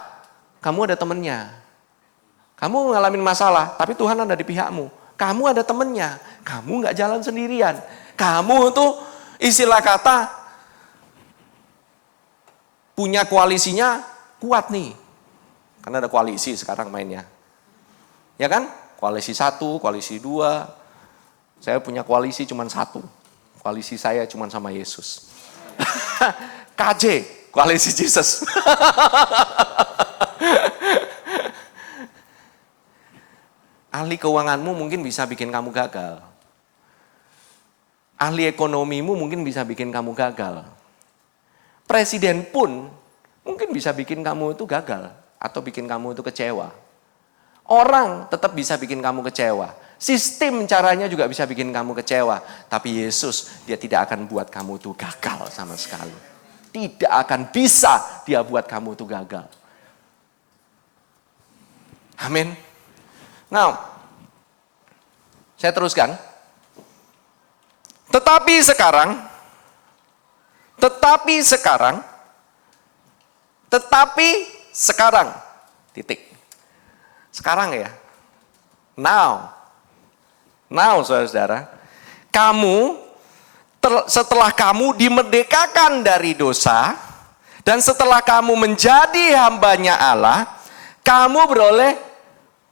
Kamu ada temennya. Kamu ngalamin masalah, tapi Tuhan ada di pihakmu. Kamu ada temennya, kamu nggak jalan sendirian. Kamu tuh istilah kata punya koalisinya kuat nih. Karena ada koalisi sekarang mainnya. Ya kan? Koalisi 1, koalisi 2. Saya punya koalisi cuma 1. Koalisi saya cuma sama Yesus. KJ, koalisi Jesus. Ahli keuanganmu mungkin bisa bikin kamu gagal. Ahli ekonomimu mungkin bisa bikin kamu gagal. Presiden pun mungkin bisa bikin kamu itu gagal atau bikin kamu itu kecewa. Orang tetap bisa bikin kamu kecewa. Sistem caranya juga bisa bikin kamu kecewa. Tapi Yesus, dia tidak akan buat kamu itu gagal sama sekali. Tidak akan bisa dia buat kamu itu gagal. Amin. Now, saya teruskan. Tetapi sekarang, titik. Sekarang ya. Now, saudara-saudara, setelah kamu dimerdekakan dari dosa, dan setelah kamu menjadi hambanya Allah, kamu beroleh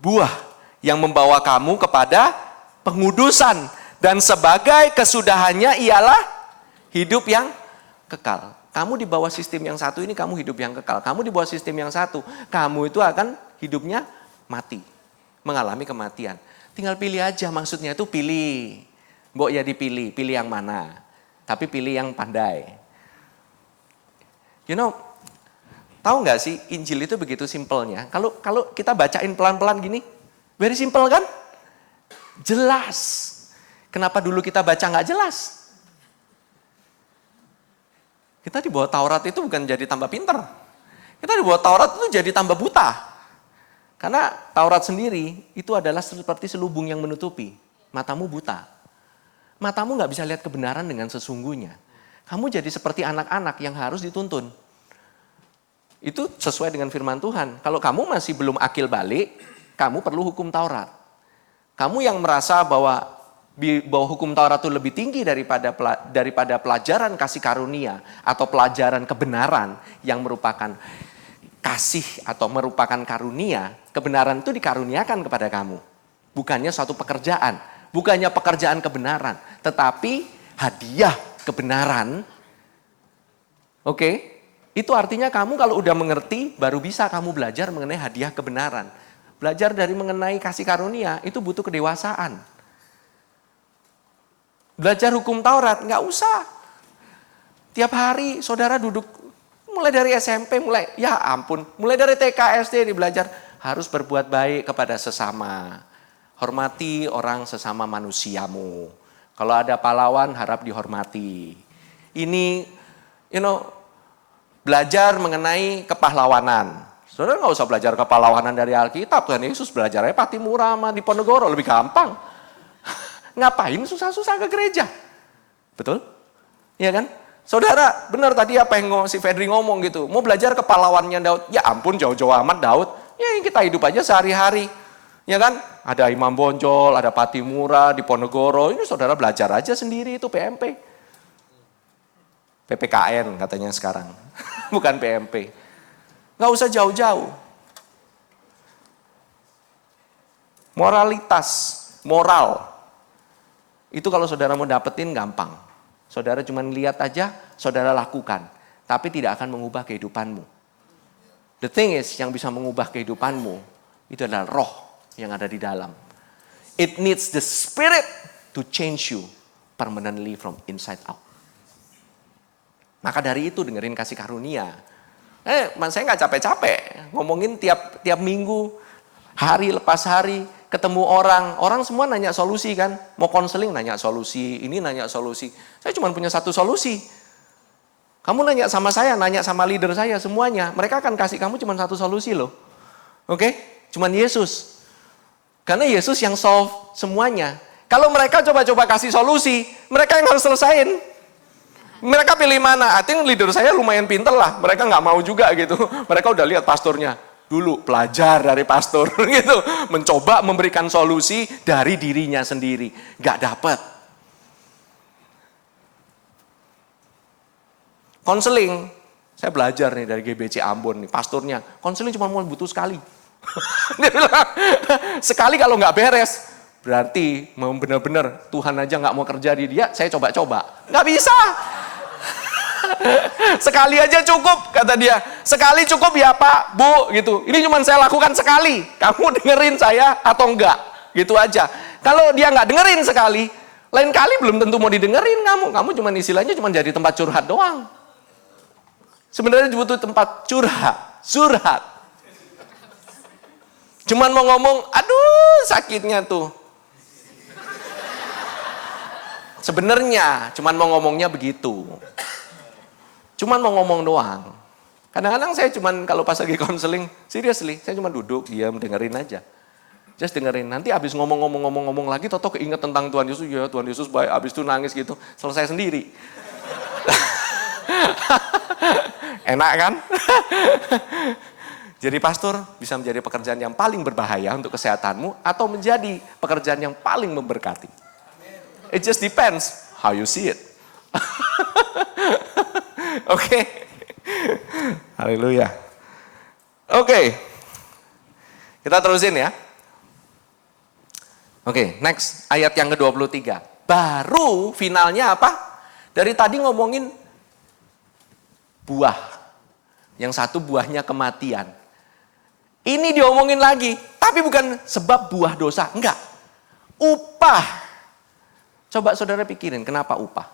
buah yang membawa kamu kepada pengudusan. Dan sebagai kesudahannya ialah hidup yang kekal. Kamu di bawah sistem yang satu ini, kamu hidup yang kekal. Kamu di bawah sistem yang satu, kamu itu akan hidupnya mati. Mengalami kematian. Tinggal pilih aja, maksudnya itu pilih. Mbok ya dipilih, pilih yang mana. Tapi pilih yang pandai. You know, tahu nggak sih Injil itu begitu simpelnya. Kalau kita bacain pelan-pelan gini, very simple kan? Jelas. Kenapa dulu kita baca nggak jelas? Kita di bawah Taurat itu bukan jadi tambah pinter. Kita di bawah Taurat itu jadi tambah buta. Karena Taurat sendiri itu adalah seperti selubung yang menutupi. Matamu buta. Matamu nggak bisa lihat kebenaran dengan sesungguhnya. Kamu jadi seperti anak-anak yang harus dituntun. Itu sesuai dengan firman Tuhan. Kalau kamu masih belum akil balik, kamu perlu hukum Taurat. Kamu yang merasa bahwa hukum Taurat itu lebih tinggi daripada pelajaran kasih karunia atau pelajaran kebenaran yang merupakan kasih atau merupakan karunia, kebenaran itu dikaruniakan kepada kamu. Bukannya suatu pekerjaan, bukannya pekerjaan kebenaran, tetapi hadiah kebenaran. Oke? Itu artinya kamu kalau udah mengerti, baru bisa kamu belajar mengenai hadiah kebenaran. Belajar dari mengenai kasih karunia, itu butuh kedewasaan. Belajar hukum Taurat, nggak usah. Tiap hari saudara duduk, mulai dari SMP, mulai dari TK, SD belajar. Harus berbuat baik kepada sesama. Hormati orang sesama manusiamu. Kalau ada pahlawan, harap dihormati. Ini, belajar mengenai kepahlawanan. Saudara nggak usah belajar kepahlawanan dari Alkitab. Tuhan Yesus belajarnya Patimura sama Diponegoro, lebih gampang. Ngapain susah-susah ke gereja? Betul? Iya kan? Saudara, benar tadi apa yang si Fedri ngomong gitu. Mau belajar kepahlawannya Daud. Ya ampun, jauh-jauh amat Daud. Ya kita hidup aja sehari-hari. Ya kan? Ada Imam Bonjol, ada Patimura, Diponegoro. Ini saudara belajar aja sendiri itu PMP. PPKN katanya sekarang. Bukan PMP. Nggak usah jauh-jauh. Moral. Itu kalau saudara mau dapetin gampang. Saudara cuma lihat aja, saudara lakukan. tapi tidak akan mengubah kehidupanmu. The thing is, yang bisa mengubah kehidupanmu, itu adalah roh yang ada di dalam. It needs the Spirit to change you permanently from inside out. Maka dari itu dengerin kasih karunia. Saya nggak capek-capek ngomongin tiap minggu, hari lepas hari, ketemu orang. Orang semua nanya solusi kan. Mau konseling nanya solusi, ini nanya solusi. Saya cuma punya satu solusi. Kamu nanya sama saya, nanya sama leader saya, semuanya. Mereka akan kasih kamu cuma satu solusi loh. Oke? Cuman Yesus. Karena Yesus yang solve semuanya. Kalau mereka coba-coba kasih solusi, mereka yang harus selesain. Mereka pilih mana? I think leader saya lumayan pinter lah. Mereka nggak mau juga gitu. Mereka udah lihat pastornya. Dulu belajar dari pastor gitu. Mencoba memberikan solusi dari dirinya sendiri. Nggak dapat. Konseling, saya belajar nih dari GBC Ambon nih, pastornya. Konseling cuma mau butuh sekali. Dia bilang, sekali kalau nggak beres, berarti mau benar-benar Tuhan aja nggak mau kerja di dia, saya coba-coba. Nggak bisa. Sekali aja cukup, kata dia. Sekali cukup ya Pak, Bu, gitu. Ini cuma saya lakukan sekali. Kamu dengerin saya atau enggak? Gitu aja. Kalau dia nggak dengerin sekali, lain kali belum tentu mau didengerin kamu. Kamu cuma istilahnya cuma jadi tempat curhat doang. Sebenarnya butuh tempat curhat. Cuman mau ngomong, aduh sakitnya tuh. Sebenarnya cuman mau ngomongnya begitu. Cuman mau ngomong doang. Kadang-kadang saya cuman kalau pas lagi konseling, seriously, saya cuma duduk, diam, dengerin aja. Just dengerin. Nanti habis ngomong lagi, toto keinget tentang Tuhan Yesus, ya Tuhan Yesus baik, habis itu nangis gitu. Selesai sendiri. Enak kan? Jadi pastor bisa menjadi pekerjaan yang paling berbahaya untuk kesehatanmu atau menjadi pekerjaan yang paling memberkati. It just depends how you see it. Oke. Haleluya. Oke. Kita terusin ya. Oke, next ayat yang ke-23. Baru finalnya apa? Dari tadi ngomongin buah. Yang satu buahnya kematian. Ini diomongin lagi, tapi bukan sebab buah dosa, enggak. Upah. Coba saudara pikirin, kenapa upah?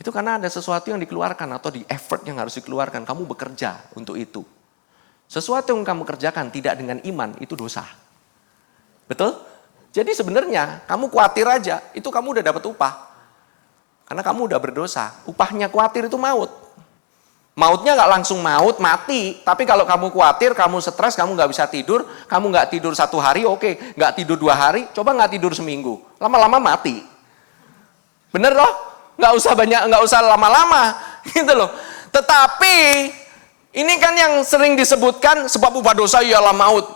Itu karena ada sesuatu yang dikeluarkan atau di effort yang harus dikeluarkan. Kamu bekerja untuk itu. Sesuatu yang kamu kerjakan tidak dengan iman, itu dosa. Betul? Jadi sebenarnya kamu khawatir aja, itu kamu udah dapat upah. Karena kamu udah berdosa. Upahnya khawatir itu maut. Mautnya nggak langsung maut, mati. Tapi kalau kamu khawatir, kamu stres, kamu nggak bisa tidur, kamu nggak tidur 1 hari, oke. Nggak tidur 2 hari, coba nggak tidur seminggu. Lama-lama mati. Bener loh? Nggak usah lama-lama, gitu loh. Tetapi ini kan yang sering disebutkan sebab upah dosa ialah maut.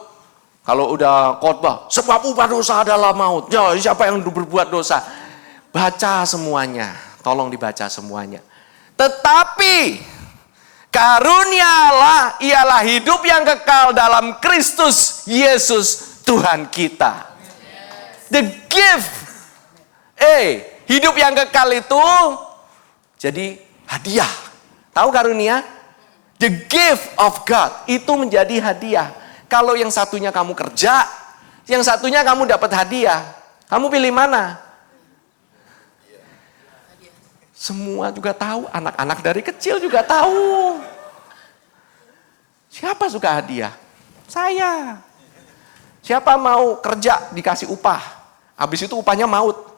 Kalau udah khotbah, sebab upah dosa adalah maut. Ya, siapa yang berbuat dosa? Baca semuanya, tolong dibaca semuanya. Tetapi karunialah ialah hidup yang kekal dalam Kristus Yesus Tuhan kita. The gift. Hidup yang kekal itu jadi hadiah. Tahu karunia? The gift of God itu menjadi hadiah. Kalau yang satunya kamu kerja, yang satunya kamu dapat hadiah. Kamu pilih mana? Semua juga tahu, anak-anak dari kecil juga tahu. Siapa suka hadiah? Saya. Siapa mau kerja dikasih upah? Habis itu upahnya maut.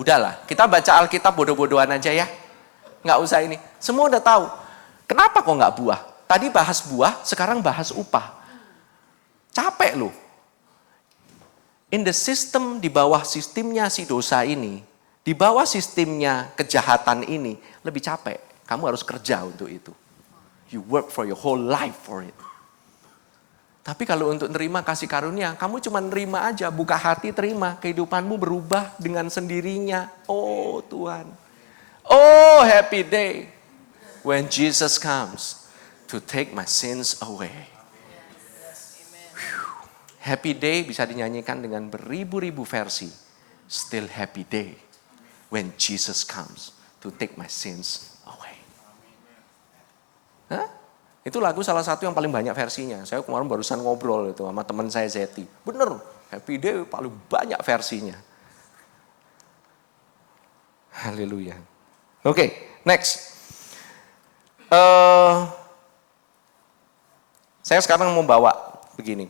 Udahlah, kita baca Alkitab bodoh-bodohan aja ya. Nggak usah ini. Semua udah tahu. Kenapa kok nggak buah? Tadi bahas buah, sekarang bahas upah. Capek loh. In the system, di bawah sistemnya si dosa ini, di bawah sistemnya kejahatan ini, lebih capek. Kamu harus kerja untuk itu. You work for your whole life for it. Tapi kalau untuk nerima kasih karunia, kamu cuma nerima aja, buka hati terima. Kehidupanmu berubah dengan sendirinya. Oh Tuhan. Oh happy day. When Jesus comes to take my sins away. Happy day bisa dinyanyikan dengan beribu-ribu versi. Still happy day. when Jesus comes to take my sins away. Hah? Itu lagu salah satu yang paling banyak versinya. Saya kemarin barusan ngobrol itu sama teman saya Zeti. Bener, Happy Day paling banyak versinya. Haleluya. Oke, next. Saya sekarang mau bawa begini.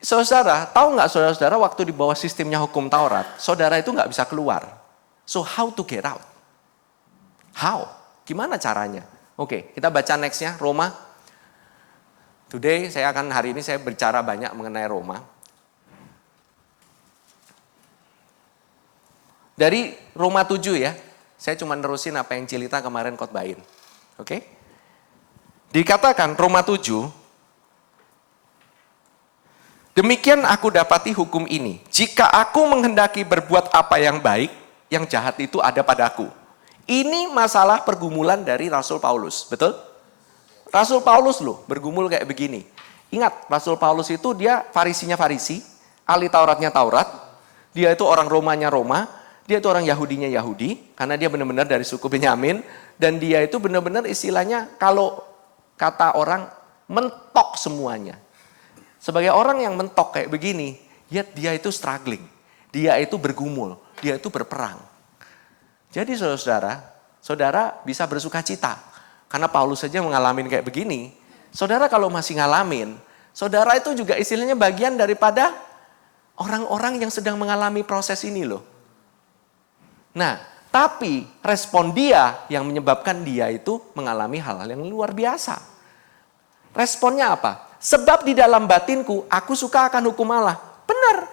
Saudara, tahu nggak saudara-saudara waktu di bawah sistemnya hukum Taurat, saudara itu nggak bisa keluar. So how to get out? How? Gimana caranya? Oke, kita baca nextnya, Roma. Today, hari ini saya bicara banyak mengenai Roma. Dari Roma 7 ya, saya cuma nerusin apa yang Cilita kemarin khotbahin. Oke? Dikatakan Roma 7, demikian aku dapati hukum ini. Jika aku menghendaki berbuat apa yang baik, yang jahat itu ada padaku. Ini masalah pergumulan dari Rasul Paulus, betul? Rasul Paulus loh bergumul kayak begini. Ingat, Rasul Paulus itu dia farisinya Farisi, ahli Tauratnya Taurat. Dia itu orang Romanya Roma, dia itu orang Yahudinya Yahudi, karena dia benar-benar dari suku Benyamin. Dan dia itu benar-benar istilahnya kalau kata orang mentok semuanya. Sebagai orang yang mentok kayak begini, dia itu struggling. Dia itu bergumul, dia itu berperang. Jadi saudara bisa bersuka cita. Karena Paulus saja mengalami kayak begini. Saudara kalau masih ngalamin, saudara itu juga istilahnya bagian daripada orang-orang yang sedang mengalami proses ini loh. Nah, tapi respon dia yang menyebabkan dia itu mengalami hal-hal yang luar biasa. Responnya apa? Sebab di dalam batinku aku suka akan hukum Allah. Benar.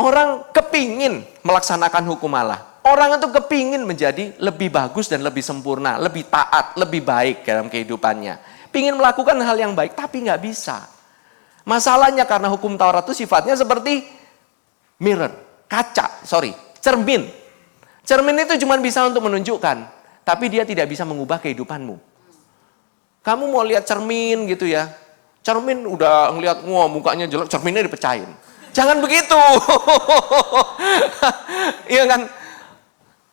Orang kepingin melaksanakan hukum Allah. Orang itu kepingin menjadi lebih bagus dan lebih sempurna, lebih taat, lebih baik dalam kehidupannya. Pingin melakukan hal yang baik, tapi nggak bisa. Masalahnya karena hukum Taurat itu sifatnya seperti cermin. Cermin itu cuma bisa untuk menunjukkan, tapi dia tidak bisa mengubah kehidupanmu. Kamu mau lihat cermin gitu ya, cermin udah ngelihat, wah mukanya jelek, cerminnya dipecahin. Jangan begitu. Iya kan?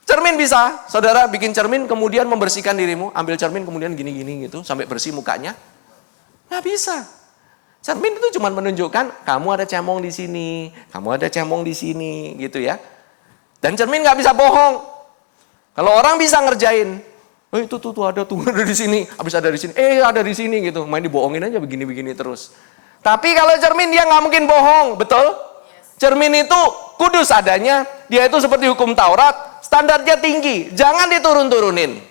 Cermin bisa, saudara bikin cermin kemudian membersihkan dirimu, ambil cermin kemudian gini-gini gitu, sampai bersih mukanya. Nggak bisa. Cermin itu cuma menunjukkan, kamu ada cemong di sini, kamu ada cemong di sini, gitu ya. Dan cermin nggak bisa bohong. Kalau orang bisa ngerjain, itu tuh ada di sini, habis ada di sini, ada di sini gitu, main dibohongin aja begini-begini terus. Tapi kalau cermin dia nggak mungkin bohong, betul? Cermin itu kudus adanya, dia itu seperti hukum Taurat, standarnya tinggi, jangan diturun-turunin.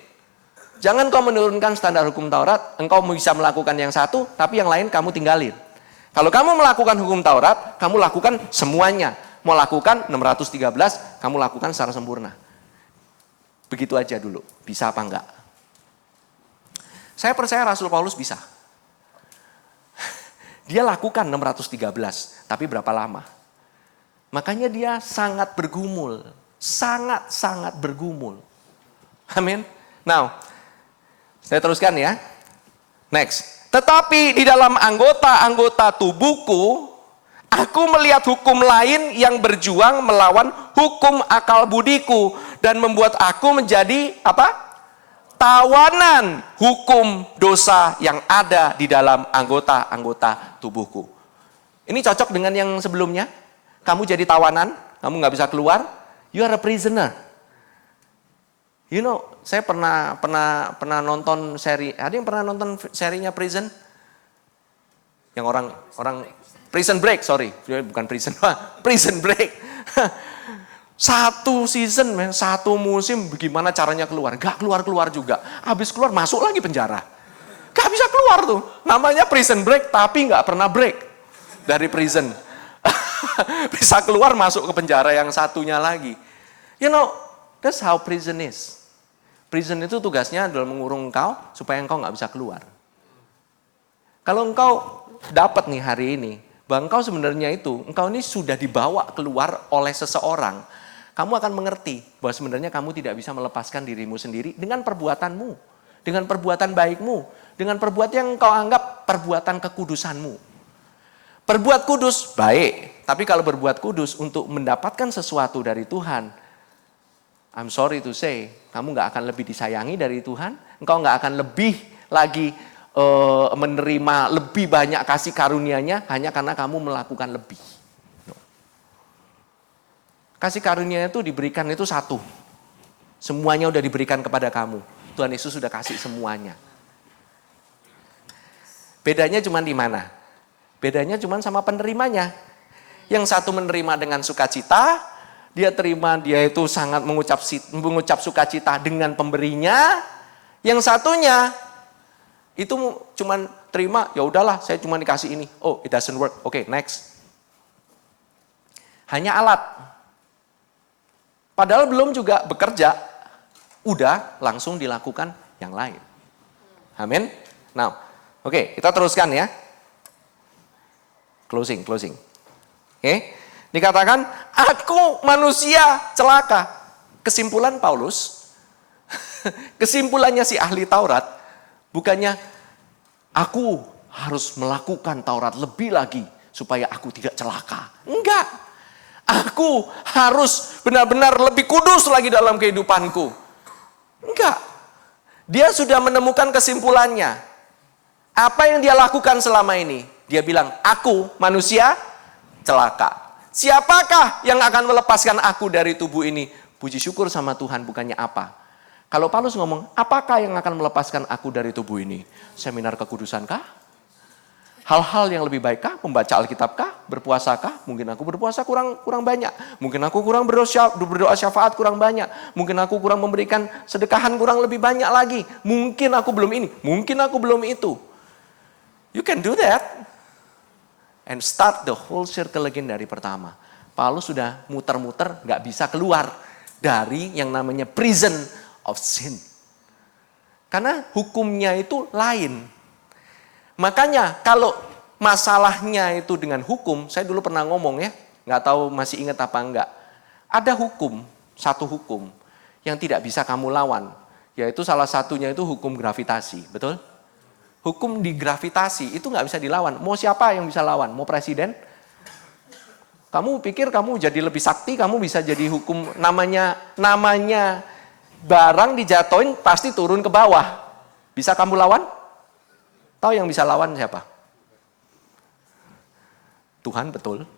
Jangan kau menurunkan standar hukum Taurat, engkau bisa melakukan yang satu, tapi yang lain kamu tinggalin. Kalau kamu melakukan hukum Taurat, kamu lakukan semuanya. Mau lakukan 613, kamu lakukan secara sempurna. Begitu aja dulu, bisa apa enggak? Saya percaya Rasul Paulus bisa. Dia lakukan 613, tapi berapa lama? Makanya dia sangat bergumul. Sangat-sangat bergumul. Amin. Now, saya teruskan ya. Next. Tetapi di dalam anggota-anggota tubuhku, aku melihat hukum lain yang berjuang melawan hukum akal budiku. Dan membuat aku menjadi apa? Tawanan hukum dosa yang ada di dalam anggota-anggota tubuhku. Ini cocok dengan yang sebelumnya. Kamu jadi tawanan, kamu nggak bisa keluar. You are a prisoner. You know, saya pernah nonton seri. Ada yang pernah nonton serinya Prison? Yang orang Prison Break, sorry, bukan Prison, Prison Break. Satu season, satu musim, bagaimana caranya keluar? Gak keluar juga. Habis keluar masuk lagi penjara. Gak bisa keluar tuh. Namanya Prison Break, tapi gak pernah break dari prison. Bisa keluar masuk ke penjara yang satunya lagi. You know, that's how prison is. Prison itu tugasnya adalah mengurung engkau supaya engkau nggak bisa keluar. Kalau engkau dapat nih hari ini, bahwa engkau sebenarnya itu, engkau ini sudah dibawa keluar oleh seseorang, kamu akan mengerti bahwa sebenarnya kamu tidak bisa melepaskan dirimu sendiri dengan perbuatanmu, dengan perbuatan baikmu, dengan perbuatan yang engkau anggap perbuatan kekudusanmu. Berbuat kudus, baik. Tapi kalau berbuat kudus untuk mendapatkan sesuatu dari Tuhan, I'm sorry to say, kamu nggak akan lebih disayangi dari Tuhan. Engkau nggak akan lebih lagi menerima lebih banyak kasih karunia-Nya hanya karena kamu melakukan lebih. No. Kasih karunia itu diberikan itu satu. Semuanya udah diberikan kepada kamu. Tuhan Yesus sudah kasih semuanya. Bedanya cuma di mana? Bedanya cuma sama penerimanya. Yang satu menerima dengan sukacita, dia itu sangat mengucap sukacita dengan pemberinya. Yang satunya itu cuma terima, ya udahlah, saya cuma dikasih ini. Oh, it doesn't work. Oke, next. Hanya alat. Padahal belum juga bekerja, udah langsung dilakukan yang lain. Amin. Now, oke, kita teruskan ya. Closing. Oke. Dikatakan, aku manusia celaka. Kesimpulan Paulus, kesimpulannya si ahli Taurat, bukannya aku harus melakukan Taurat lebih lagi supaya aku tidak celaka. Enggak. Aku harus benar-benar lebih kudus lagi dalam kehidupanku. Enggak. Dia sudah menemukan kesimpulannya. Apa yang dia lakukan selama ini? Dia bilang, aku manusia celaka. Siapakah yang akan melepaskan aku dari tubuh ini? Puji syukur sama Tuhan, bukannya apa. Kalau Paulus ngomong, apakah yang akan melepaskan aku dari tubuh ini? Seminar kekudusankah? Hal-hal yang lebih baikkah? Membaca Alkitabkah? Berpuasakah? Mungkin aku berpuasa kurang banyak. Mungkin aku kurang berdoa syafaat kurang banyak. Mungkin aku kurang memberikan sedekahan kurang lebih banyak lagi. Mungkin aku belum ini. Mungkin aku belum itu. You can do that. And start the whole circle again dari pertama. Paulus sudah muter-muter, gak bisa keluar dari yang namanya prison of sin. Karena hukumnya itu lain. Makanya kalau masalahnya itu dengan hukum, saya dulu pernah ngomong ya, nggak tahu masih ingat apa enggak. Ada hukum, satu hukum yang tidak bisa kamu lawan, yaitu salah satunya itu hukum gravitasi, betul? Hukum di gravitasi itu nggak bisa dilawan. Mau siapa yang bisa lawan? Mau presiden? Kamu pikir kamu jadi lebih sakti, kamu bisa jadi hukum namanya barang dijatuhin pasti turun ke bawah. Bisa kamu lawan? Tahu yang bisa lawan siapa? Tuhan, betul.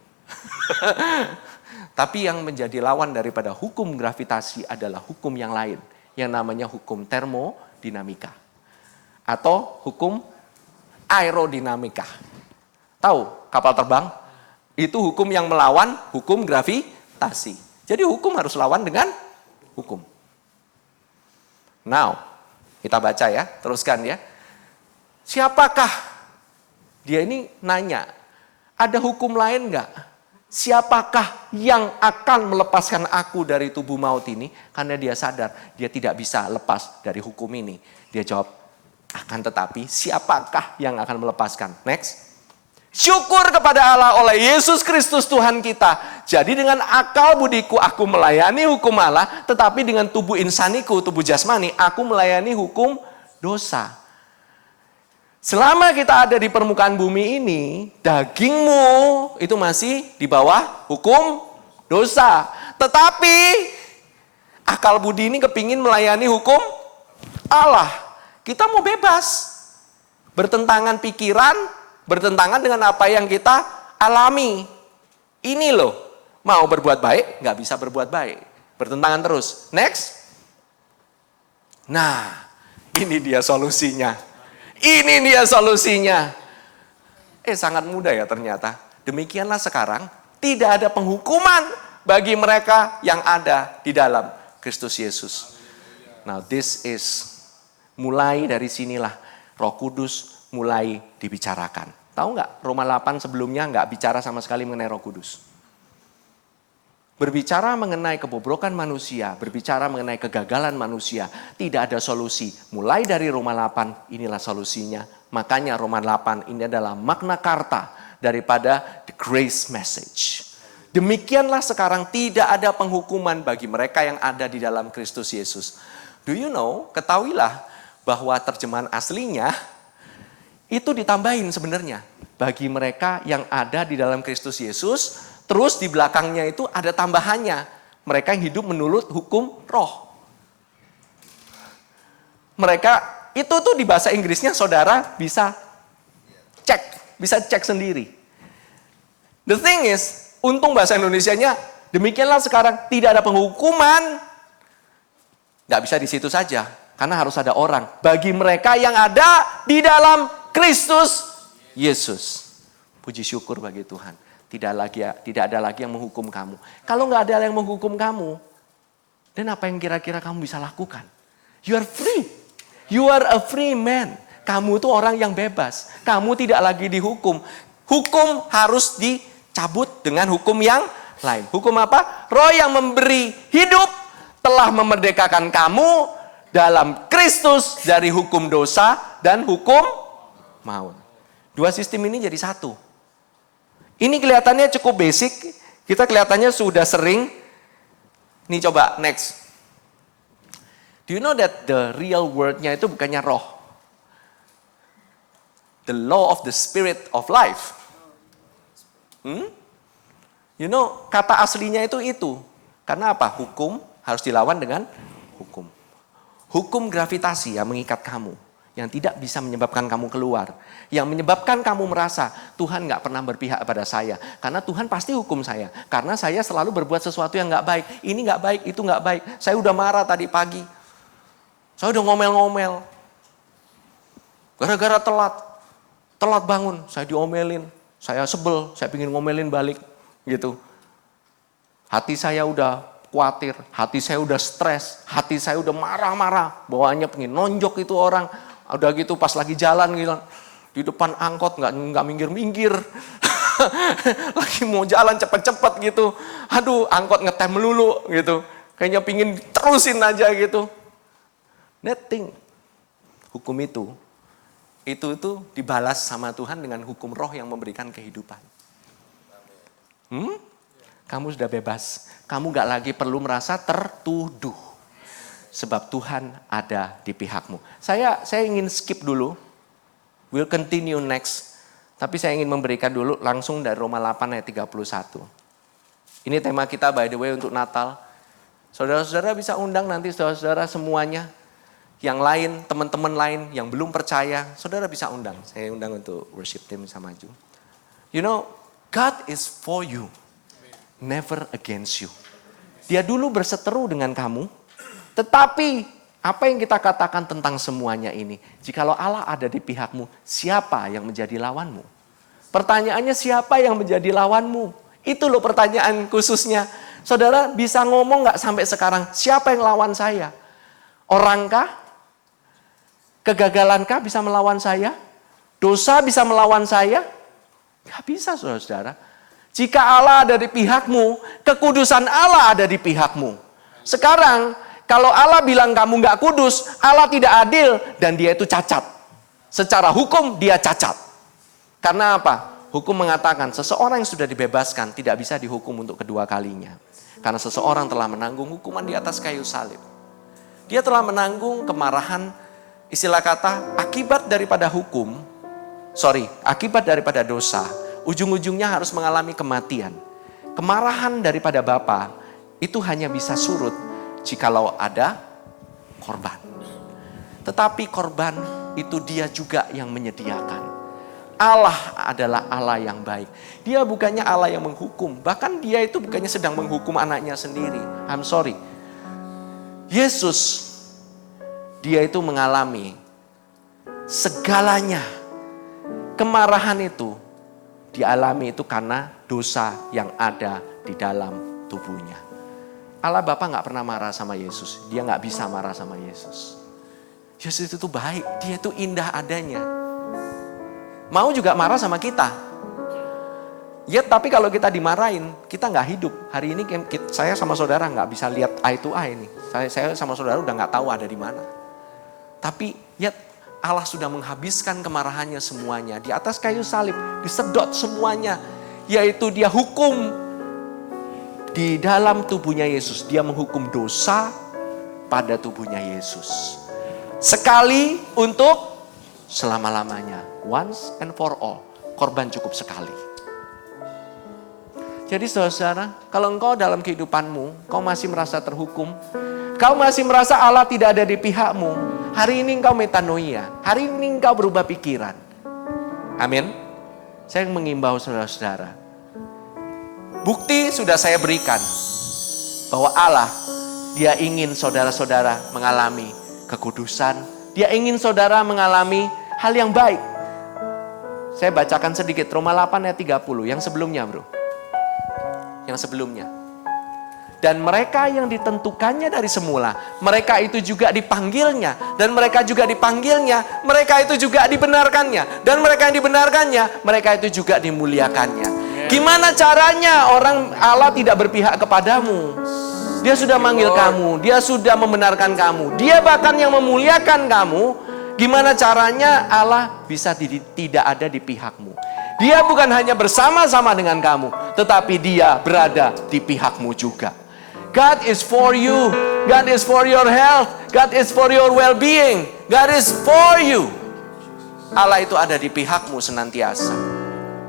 Tapi yang menjadi lawan daripada hukum gravitasi adalah hukum yang lain. Yang namanya hukum termodinamika. Atau hukum aerodinamika. Tahu kapal terbang? Itu hukum yang melawan hukum gravitasi. Jadi hukum harus lawan dengan hukum. Now, kita baca ya, teruskan ya. Siapakah? Dia ini nanya, ada hukum lain enggak? Siapakah yang akan melepaskan aku dari tubuh maut ini? Karena dia sadar, dia tidak bisa lepas dari hukum ini. Dia jawab, akan tetapi siapakah yang akan melepaskan? Next. Syukur kepada Allah oleh Yesus Kristus Tuhan kita. Jadi dengan akal budiku aku melayani hukum Allah, tetapi dengan tubuh insaniku, tubuh jasmani, aku melayani hukum dosa. Selama kita ada di permukaan bumi ini, dagingmu itu masih di bawah hukum dosa. Tetapi akal budi ini kepingin melayani hukum Allah. Kita mau bebas. Bertentangan pikiran, bertentangan dengan apa yang kita alami. Ini loh, mau berbuat baik, nggak bisa berbuat baik. Bertentangan terus. Next. Nah, ini dia solusinya. Ini dia solusinya. Sangat mudah ya ternyata. Demikianlah sekarang, tidak ada penghukuman bagi mereka yang ada di dalam Kristus Yesus. Now this is, mulai dari sinilah Roh Kudus mulai dibicarakan. Tahu nggak, Roma 8 sebelumnya nggak bicara sama sekali mengenai Roh Kudus. Berbicara mengenai kebobrokan manusia, berbicara mengenai kegagalan manusia, tidak ada solusi. Mulai dari Roma 8, inilah solusinya. Makanya Roma 8 ini adalah magna carta daripada the grace message. Demikianlah sekarang tidak ada penghukuman bagi mereka yang ada di dalam Kristus Yesus. Do you know, ketahuilah bahwa terjemahan aslinya itu ditambahin sebenarnya. Bagi mereka yang ada di dalam Kristus Yesus, terus di belakangnya itu ada tambahannya. mereka yang hidup menurut hukum roh. Mereka, itu tuh di bahasa Inggrisnya saudara bisa cek sendiri. The thing is, untung bahasa Indonesianya, demikianlah sekarang tidak ada penghukuman. Nggak bisa di situ saja, karena harus ada orang. Bagi mereka yang ada di dalam Kristus Yesus. Puji syukur bagi Tuhan. Tidak ada lagi yang menghukum kamu. Kalau nggak ada yang menghukum kamu, dan apa yang kira-kira kamu bisa lakukan? You are free. You are a free man. Kamu itu orang yang bebas. Kamu tidak lagi dihukum. Hukum harus dicabut dengan hukum yang lain. Hukum apa? Roh yang memberi hidup telah memerdekakan kamu dalam Kristus dari hukum dosa dan hukum maut. Dua sistem ini jadi satu. Ini kelihatannya cukup basic. Kita kelihatannya sudah sering. Nih coba next. Do you know that the real word-nya itu bukannya roh? The law of the spirit of life. You know, kata aslinya itu. Karena apa? Hukum harus dilawan dengan hukum. Hukum gravitasi yang mengikat kamu. Yang tidak bisa menyebabkan kamu keluar. Yang menyebabkan kamu merasa, Tuhan gak pernah berpihak pada saya. Karena Tuhan pasti hukum saya. Karena saya selalu berbuat sesuatu yang gak baik. Ini gak baik, itu gak baik. Saya udah marah tadi pagi. Saya udah ngomel-ngomel. Gara-gara telat bangun, saya diomelin. Saya sebel, saya pengen ngomelin balik. Gitu. Hati saya udah khawatir, hati saya udah stres, hati saya udah marah-marah. Bawaannya pengen nonjok itu orang. Udah gitu pas lagi jalan gitu. Di depan angkot nggak minggir-minggir. Lagi mau jalan cepet-cepet gitu. Aduh, angkot ngetem melulu gitu. Kayaknya pingin terusin aja gitu. Nothing. Hukum itu dibalas sama Tuhan dengan hukum roh yang memberikan kehidupan. Kamu sudah bebas. Kamu gak lagi perlu merasa tertuduh. Sebab Tuhan ada di pihakmu. Saya ingin skip dulu. We'll continue next. Tapi saya ingin memberikan dulu langsung dari Roma 8 ayat 31. Ini tema kita by the way untuk Natal. Saudara-saudara bisa undang nanti saudara-saudara semuanya. Yang lain, teman-teman lain yang belum percaya, saudara bisa undang. Saya undang untuk worship team bisa maju. You know, God is for you, never against you. Dia dulu berseteru dengan kamu, tetapi apa yang kita katakan tentang semuanya ini? Jikalau Allah ada di pihakmu, siapa yang menjadi lawanmu? Pertanyaannya siapa yang menjadi lawanmu? Itu loh pertanyaan khususnya. Saudara bisa ngomong gak sampai sekarang, siapa yang lawan saya? Orangkah? Kegagalankah bisa melawan saya? Dosa bisa melawan saya? Gak bisa saudara-saudara. Jika Allah ada di pihakmu, kekudusan Allah ada di pihakmu. Sekarang, kalau Allah bilang kamu gak kudus, Allah tidak adil dan dia itu cacat. Secara hukum dia cacat. Karena apa? Hukum mengatakan seseorang yang sudah dibebaskan tidak bisa dihukum untuk kedua kalinya. Karena seseorang telah menanggung hukuman di atas kayu salib. Dia telah menanggung kemarahan, istilah kata akibat daripada dosa, ujung-ujungnya harus mengalami kematian. Kemarahan daripada Bapa itu hanya bisa surut jikalau ada korban. Tetapi korban itu dia juga yang menyediakan. Allah adalah Allah yang baik. Dia bukannya Allah yang menghukum. Bahkan dia itu bukannya sedang menghukum anaknya sendiri. I'm sorry. Yesus, dia itu mengalami segalanya. Kemarahan itu dialami itu karena dosa yang ada di dalam tubuhnya. Allah Bapa gak pernah marah sama Yesus. Dia gak bisa marah sama Yesus. Yesus itu baik. Dia itu indah adanya. Mau juga marah sama kita. Ya tapi kalau kita dimarahin, kita gak hidup. Hari ini saya sama saudara gak bisa lihat eye to eye nih. Saya sama saudara udah gak tahu ada di mana. Tapi ya Allah sudah menghabiskan kemarahannya semuanya. Di atas kayu salib, disedot semuanya. Yaitu dia hukum di dalam tubuhnya Yesus. Dia menghukum dosa pada tubuhnya Yesus. Sekali untuk selama-lamanya. Once and for all. Korban cukup sekali. Jadi saudara, kalau engkau dalam kehidupanmu, kau masih merasa terhukum, kau masih merasa Allah tidak ada di pihakmu, hari ini engkau metanoia, hari ini engkau berubah pikiran. Amin. Saya mengimbau saudara-saudara, bukti sudah saya berikan bahwa Allah, Dia ingin saudara-saudara mengalami kekudusan, Dia ingin saudara mengalami hal yang baik. Saya bacakan sedikit Roma 8 ayat 30, yang sebelumnya bro. Yang sebelumnya. Dan mereka yang ditentukannya dari semula, mereka itu juga dipanggilnya. Dan mereka juga dipanggilnya, mereka itu juga dibenarkannya. Dan mereka yang dibenarkannya, mereka itu juga dimuliakannya. Gimana caranya orang Allah tidak berpihak kepadamu? Dia sudah manggil kamu, Dia sudah membenarkan kamu, Dia bahkan yang memuliakan kamu. Gimana caranya Allah bisa tidak ada di pihakmu? Dia bukan hanya bersama-sama dengan kamu, tetapi Dia berada di pihakmu juga. God is for you. God is for your health. God is for your well-being. God is for you. Allah itu ada di pihakmu senantiasa.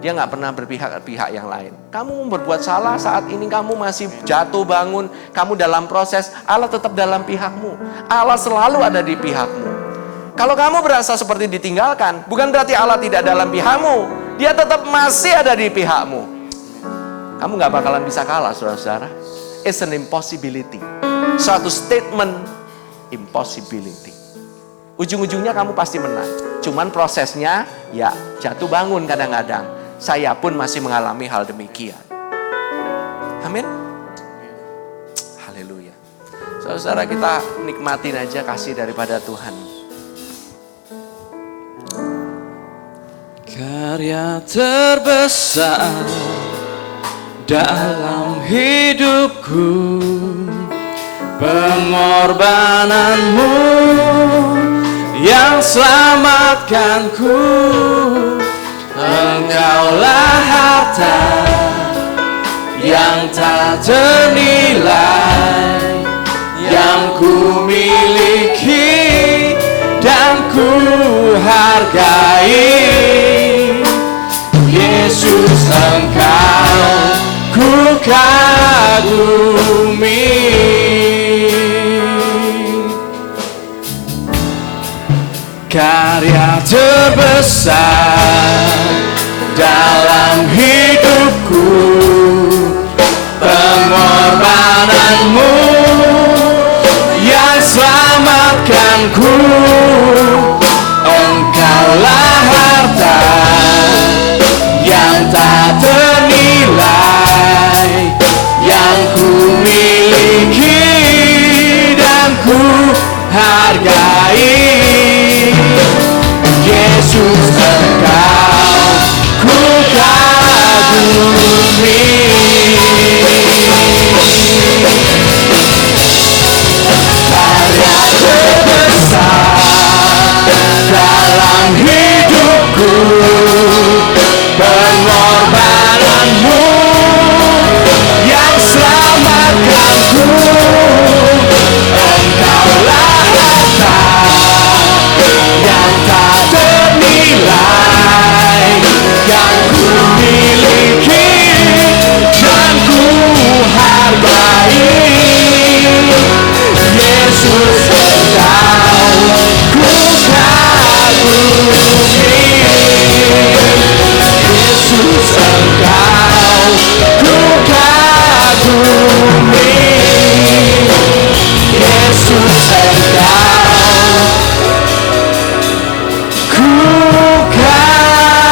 Dia nggak pernah berpihak ke pihak yang lain. Kamu berbuat salah saat ini, kamu masih jatuh bangun, kamu dalam proses, Allah tetap dalam pihakmu. Allah selalu ada di pihakmu. Kalau kamu berasa seperti ditinggalkan, bukan berarti Allah tidak dalam pihakmu. Dia tetap masih ada di pihakmu. Kamu gak bakalan bisa kalah, saudara-saudara. It's an impossibility. Suatu statement impossibility. Ujung-ujungnya kamu pasti menang. Cuman prosesnya ya jatuh bangun kadang-kadang. Saya pun masih mengalami hal demikian. Amin. Haleluya. Saudara-saudara, kita nikmatin aja kasih daripada Tuhan. Karya terbesar dalam hidupku, pengorbananmu yang selamatkanku. Engkaulah harta yang tak ternilai, yang ku miliki dan ku hargai. Yesus, Engkau ku kagumi. Karya terbesar dalam hidupku, pengorbananmu yang selamatkanku. Engkaulah harta yang tak ternilai, yang ku miliki dan ku hargai. Yesus, Engkau ku kagumi. Karya terbesar dalam hidupku, pengorbananmu yang selamatkanku. Engkaulah harta yang tak ternilai, yang ku miliki dan ku hargai. Yesus, Engkau ku kagumi. Yesus, Engkau ku kagumi. Yesus, Engkau ku kagumi.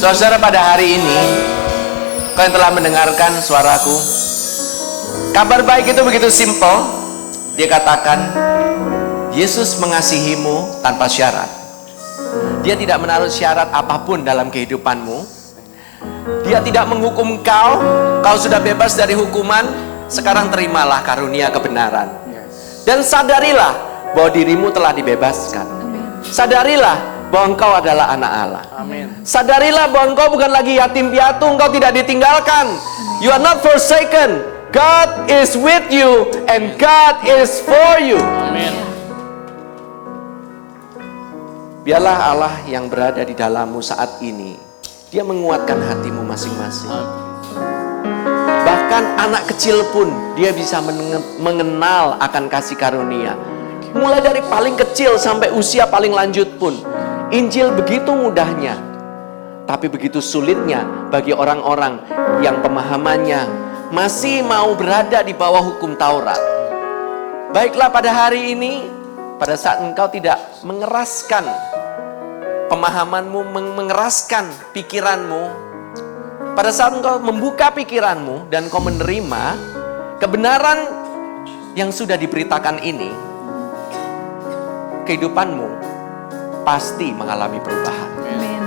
Saudara, pada hari ini kau yang telah mendengarkan suaraku, kabar baik itu begitu simple. Dia katakan, Yesus mengasihimu tanpa syarat. Dia tidak menaruh syarat apapun dalam kehidupanmu. Dia tidak menghukum kau. Kau sudah bebas dari hukuman. Sekarang terimalah karunia kebenaran. Dan sadarilah bahwa dirimu telah dibebaskan. Sadarilah bahwa engkau adalah anak Allah. Amin. Sadarilah bahwa engkau bukan lagi yatim piatu, engkau tidak ditinggalkan. You are not forsaken. God is with you and God is for you. Amin. Biarlah Allah yang berada di dalammu saat ini, Dia menguatkan hatimu masing-masing. Bahkan anak kecil pun dia bisa mengenal akan kasih karunia. Mulai dari paling kecil sampai usia paling lanjut pun. Injil begitu mudahnya, tapi begitu sulitnya bagi orang-orang yang pemahamannya masih mau berada di bawah hukum Taurat. Baiklah pada hari ini, pada saat engkau tidak mengeraskan pemahamanmu, mengeraskan pikiranmu, pada saat engkau membuka pikiranmu dan kau menerima kebenaran yang sudah diberitakan ini, kehidupanmu pasti mengalami perubahan. Amin.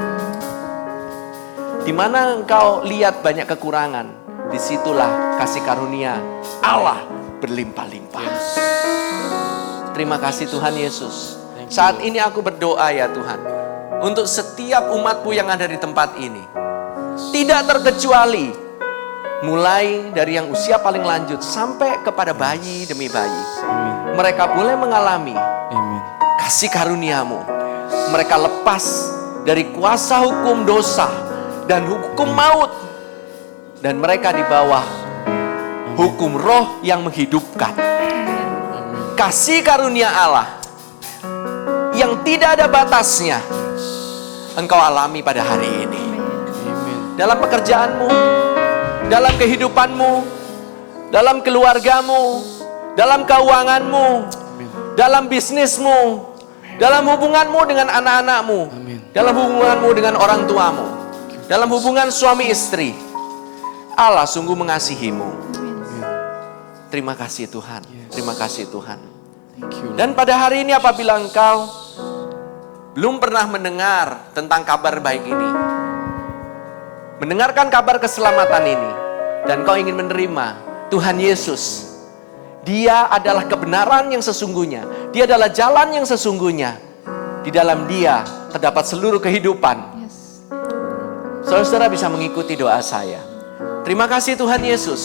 Di mana engkau lihat banyak kekurangan, disitulah kasih karunia Allah berlimpah-limpah. Terima kasih Tuhan Yesus. Saat ini aku berdoa ya Tuhan, untuk setiap umat-Mu yang ada di tempat ini, tidak terkecuali, mulai dari yang usia paling lanjut sampai kepada bayi demi bayi. Mereka boleh mengalami kasih karunia-Mu. Mereka lepas dari kuasa hukum dosa dan hukum maut, dan mereka di bawah hukum roh yang menghidupkan. Kasih karunia Allah yang tidak ada batasnya engkau alami pada hari ini. Dalam pekerjaanmu, dalam kehidupanmu, dalam keluargamu, dalam keuanganmu, dalam bisnismu, dalam hubunganmu dengan anak-anakmu, dalam hubunganmu dengan orang tuamu, dalam hubungan suami istri. Allah sungguh mengasihimu. Terima kasih Tuhan. Terima kasih Tuhan. Dan pada hari ini apabila engkau belum pernah mendengar tentang kabar baik ini, mendengarkan kabar keselamatan ini, dan kau ingin menerima Tuhan Yesus, Dia adalah kebenaran yang sesungguhnya, Dia adalah jalan yang sesungguhnya. Di dalam Dia terdapat seluruh kehidupan. Saudara-saudara bisa mengikuti doa saya. Terima kasih Tuhan Yesus.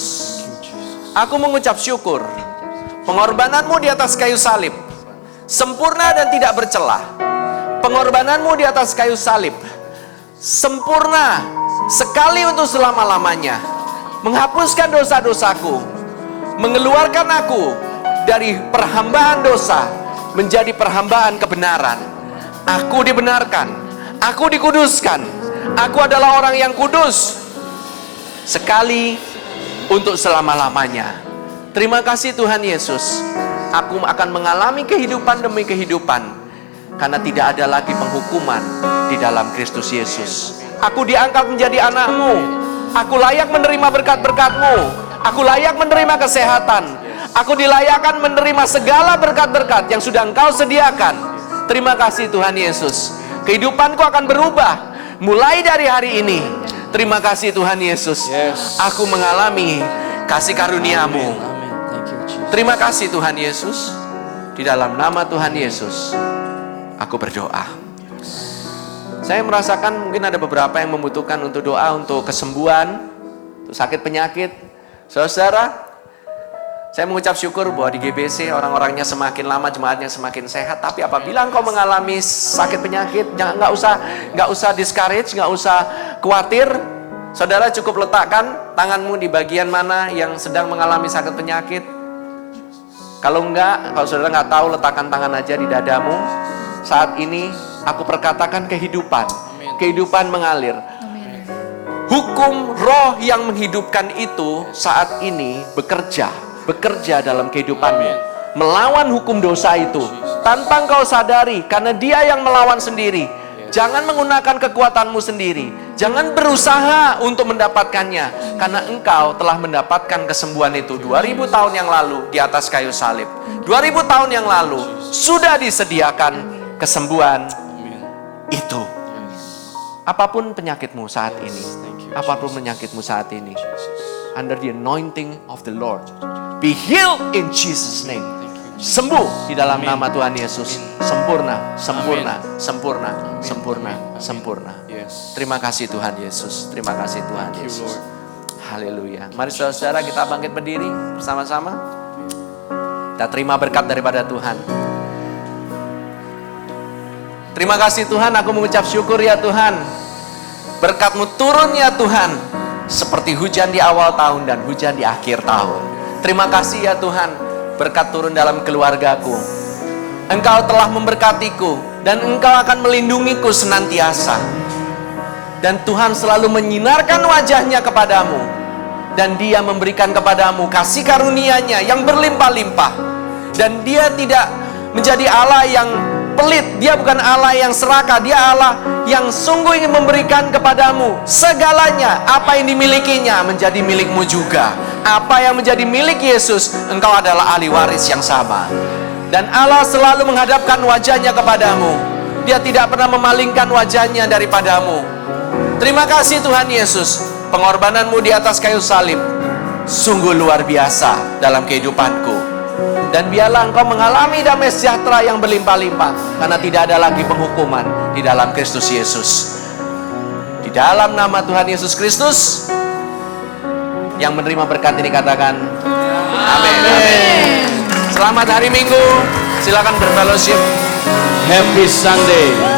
Aku mengucap syukur, pengorbananmu di atas kayu salib sempurna dan tidak bercelah. Pengorbananmu di atas kayu salib sempurna sekali untuk selama-lamanya, menghapuskan dosa-dosaku, mengeluarkan aku dari perhambaan dosa menjadi perhambaan kebenaran. Aku dibenarkan, aku dikuduskan, aku adalah orang yang kudus sekali untuk selama-lamanya. Terima kasih Tuhan Yesus. Aku akan mengalami kehidupan demi kehidupan, karena tidak ada lagi penghukuman di dalam Kristus Yesus. Aku diangkat menjadi anak-Mu. Aku layak menerima berkat-berkat-Mu. Aku layak menerima kesehatan. Aku dilayakkan menerima segala berkat-berkat yang sudah Engkau sediakan. Terima kasih Tuhan Yesus. Kehidupanku akan berubah mulai dari hari ini. Terima kasih Tuhan Yesus. Aku mengalami kasih karunia-Mu. Terima kasih Tuhan Yesus. Di dalam nama Tuhan Yesus, aku berdoa. Saya merasakan mungkin ada beberapa yang membutuhkan untuk doa untuk kesembuhan, untuk sakit penyakit. Saudara, saya mengucap syukur bahwa di GBC orang-orangnya semakin lama, jemaatnya semakin sehat. Tapi apabila engkau mengalami sakit penyakit, nggak usah discourage, nggak usah khawatir. Saudara cukup letakkan tanganmu di bagian mana yang sedang mengalami sakit penyakit. Kalau saudara nggak tahu, letakkan tangan aja di dadamu. Saat ini aku perkatakan kehidupan. Kehidupan mengalir. Hukum roh yang menghidupkan itu saat ini bekerja dalam kehidupanmu. Melawan hukum dosa itu tanpa engkau sadari, karena Dia yang melawan sendiri. Jangan menggunakan kekuatanmu sendiri. Jangan berusaha untuk mendapatkannya, karena engkau telah mendapatkan kesembuhan itu 2000 tahun yang lalu di atas kayu salib. 2000 tahun yang lalu sudah disediakan kesembuhan itu. Apapun penyakitmu saat ini, apapun penyakitmu saat ini, under the anointing of the Lord, be healed in Jesus' name. Sembuh di dalam nama Tuhan Yesus. Sempurna, sempurna, sempurna, sempurna, sempurna. Terima kasih Tuhan Yesus. Terima kasih Tuhan Yesus. Haleluya. Mari saudara-saudara kita bangkit berdiri bersama-sama. Kita terima berkat daripada Tuhan. Terima kasih Tuhan, aku mengucap syukur ya Tuhan. Berkat-Mu turun ya Tuhan. Seperti hujan di awal tahun dan hujan di akhir tahun. Terima kasih ya Tuhan. Berkat turun dalam keluargaku. Engkau telah memberkatiku. Dan Engkau akan melindungiku senantiasa. Dan Tuhan selalu menyinarkan wajahnya kepadamu. Dan Dia memberikan kepadamu kasih karunia-Nya yang berlimpah-limpah. Dan Dia tidak menjadi Allah yang pelit. Dia bukan Allah yang serakah. Dia Allah yang sungguh ingin memberikan kepadamu segalanya. Apa yang dimilikinya menjadi milikmu juga. Apa yang menjadi milik Yesus, engkau adalah ahli waris yang sama. Dan Allah selalu menghadapkan wajahnya kepadamu. Dia tidak pernah memalingkan wajahnya daripadamu. Terima kasih Tuhan Yesus. Pengorbananmu di atas kayu salib sungguh luar biasa dalam kehidupanku. Dan biarlah engkau mengalami damai sejahtera yang berlimpah-limpah. Karena tidak ada lagi penghukuman di dalam Kristus Yesus. Di dalam nama Tuhan Yesus Kristus, yang menerima berkat ini katakan amin. Selamat hari Minggu. Silakan berfellowship. Happy Sunday.